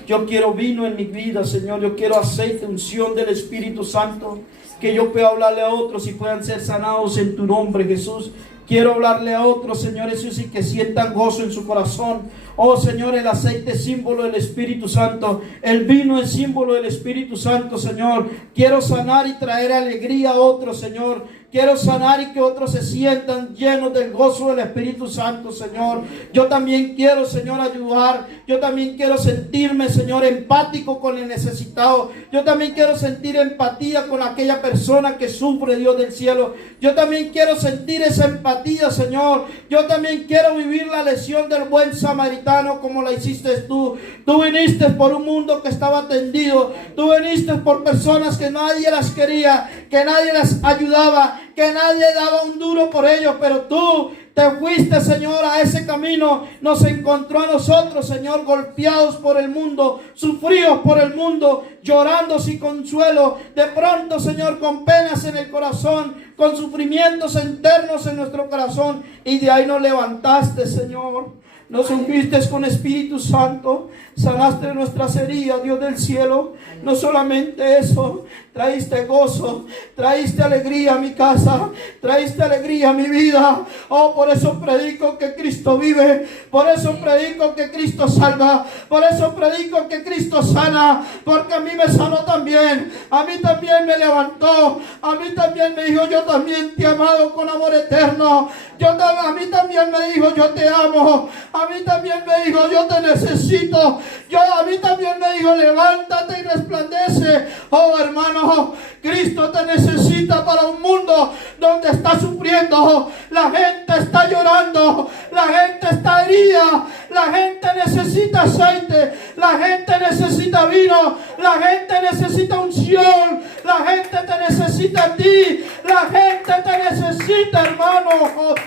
Yo quiero vino en mi vida, Señor. Yo quiero aceite, unción del Espíritu Santo. Que yo pueda hablarle a otros y puedan ser sanados en tu nombre, Jesús. Quiero hablarle a otros, Señor Jesús, y que sientan gozo en su corazón. Oh Señor, el aceite es símbolo del Espíritu Santo. El vino es símbolo del Espíritu Santo, Señor. Quiero sanar y traer alegría a otros, Señor. Quiero sanar y que otros se sientan llenos del gozo del Espíritu Santo, Señor. Yo también quiero, Señor, ayudar. Yo también quiero sentirme, Señor, empático con el necesitado. Yo también quiero sentir empatía con aquella persona que sufre, Dios del cielo. Yo también quiero sentir esa empatía, Señor. Yo también quiero vivir la lección del buen samaritano como la hiciste tú. Tú viniste por un mundo que estaba tendido. Tú viniste por personas que nadie las quería, que nadie las ayudaba, que nadie daba un duro por ellos, pero tú te fuiste, Señor, a ese camino. Nos encontró a nosotros, Señor, golpeados por el mundo, sufridos por el mundo, llorando sin consuelo, de pronto, Señor, con penas en el corazón, con sufrimientos internos en nuestro corazón, y de ahí nos levantaste, Señor. Nos ungiste con Espíritu Santo, sanaste nuestras heridas, Dios del cielo. No solamente eso, traíste gozo, traíste alegría a mi casa, traíste alegría a mi vida. Oh, por eso predico que Cristo vive, por eso predico que Cristo salva, por eso predico que Cristo sana, porque a mí me sanó también, a mí también me levantó, a mí también me dijo, yo también te he amado con amor eterno. A mí también me dijo, yo te amo. A mí también me dijo, yo te necesito. A mí también me dijo, levántate y resplandece. Oh, hermano, Cristo te necesita para un mundo donde está sufriendo. La gente está llorando. La gente está herida. La gente necesita aceite. La gente necesita vino. La gente necesita unción. La gente te necesita a ti. La gente te necesita, hermano.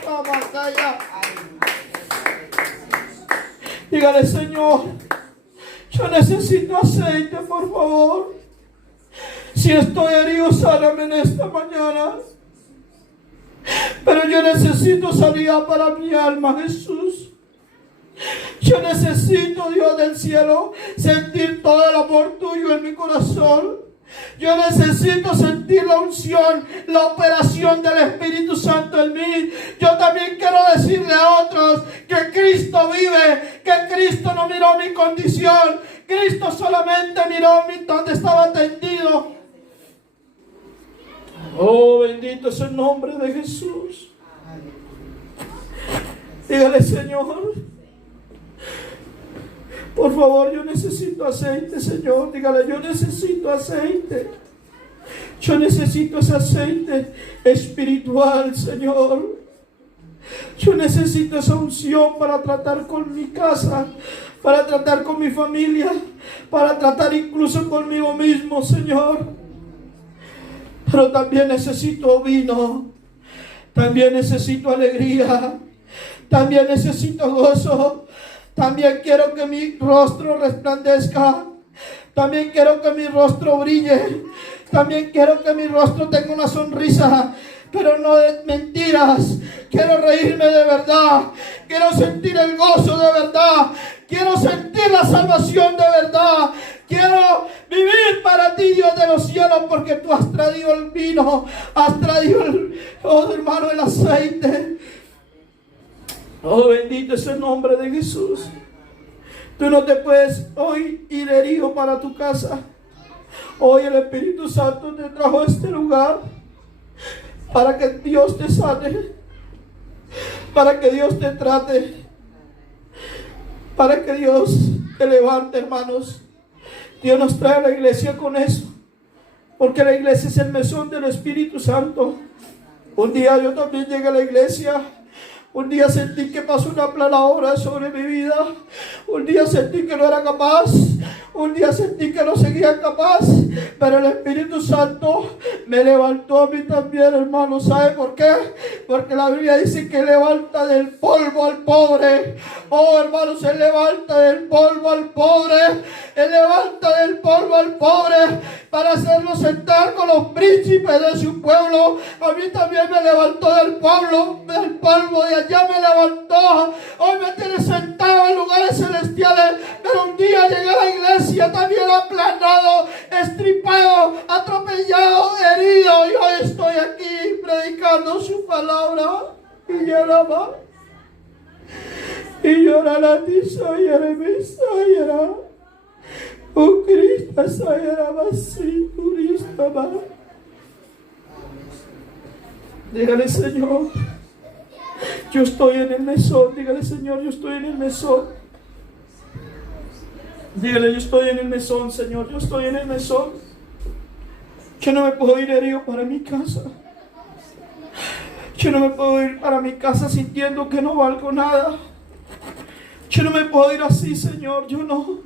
Oh, batalla. Dígale, Señor, yo necesito aceite, por favor. Si estoy herido, sáname en esta mañana. Pero yo necesito sanidad para mi alma, Jesús. Yo necesito, Dios del cielo, sentir todo el amor tuyo en mi corazón. Yo necesito sentir la unción, la operación del Espíritu Santo en mí. Yo también quiero decirle a otros que Cristo vive, que Cristo no miró mi condición. Cristo solamente miró donde estaba tendido. Oh, bendito es el nombre de Jesús. Dígale, Señor, por favor, yo necesito aceite, Señor. Dígale, yo necesito aceite. Yo necesito ese aceite espiritual, Señor. Yo necesito esa unción para tratar con mi casa, para tratar con mi familia, para tratar incluso conmigo mismo, Señor. Pero también necesito vino. También necesito alegría. También necesito gozo. También quiero que mi rostro resplandezca. También quiero que mi rostro brille. También quiero que mi rostro tenga una sonrisa, pero no de mentiras. Quiero reírme de verdad. Quiero sentir el gozo de verdad. Quiero sentir la salvación de verdad. Quiero vivir para ti, Dios de los cielos, porque tú has traído el vino. Has traído hermano, el aceite. Oh, bendito es el nombre de Jesús. Tú no te puedes hoy ir herido para tu casa. Hoy el Espíritu Santo te trajo a este lugar para que Dios te sane, para que Dios te trate, para que Dios te levante, hermanos. Dios nos trae a la iglesia con eso, porque la iglesia es el mesón del Espíritu Santo. Un día yo también llegué a la iglesia. Un día sentí que pasó una planadora sobre mi vida. Un día sentí que no era capaz. Un día sentí que no seguía capaz. Pero el Espíritu Santo me levantó a mí también, hermano. ¿Sabe por qué? Porque la Biblia dice que levanta del polvo al pobre. Oh, hermanos, Él levanta del polvo al pobre. Él levanta del polvo al pobre para hacerlo sentar con los príncipes de su pueblo. A mí también me levantó del polvo de allá me levantó. Hoy me tiene sentado en lugares celestiales. Pero un día llegué a la iglesia también aplanado, estripado, atropellado, herido. Y hoy estoy aquí predicando su palabra. Y ya nada más. Y llorará ti, sayara, me sayara. Oh Cristo, sayara, así, Cristo, va. Dígale, Señor, yo estoy en el mesón. Dígale, Señor, yo estoy en el mesón. Dígale, yo estoy en el mesón, Señor, yo estoy en el mesón. Yo no me puedo ir herido para mi casa. Yo no me puedo ir para mi casa sintiendo que no valgo nada. Yo no me puedo ir así, Señor, yo no.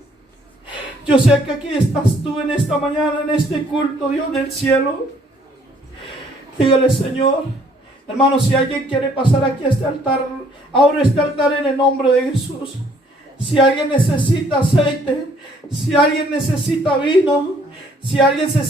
Yo sé que aquí estás tú en esta mañana, en este culto, Dios del cielo. Dígale, Señor, hermano, si alguien quiere pasar aquí a este altar, ahora este altar en el nombre de Jesús. Si alguien necesita aceite, si alguien necesita vino, si alguien se siente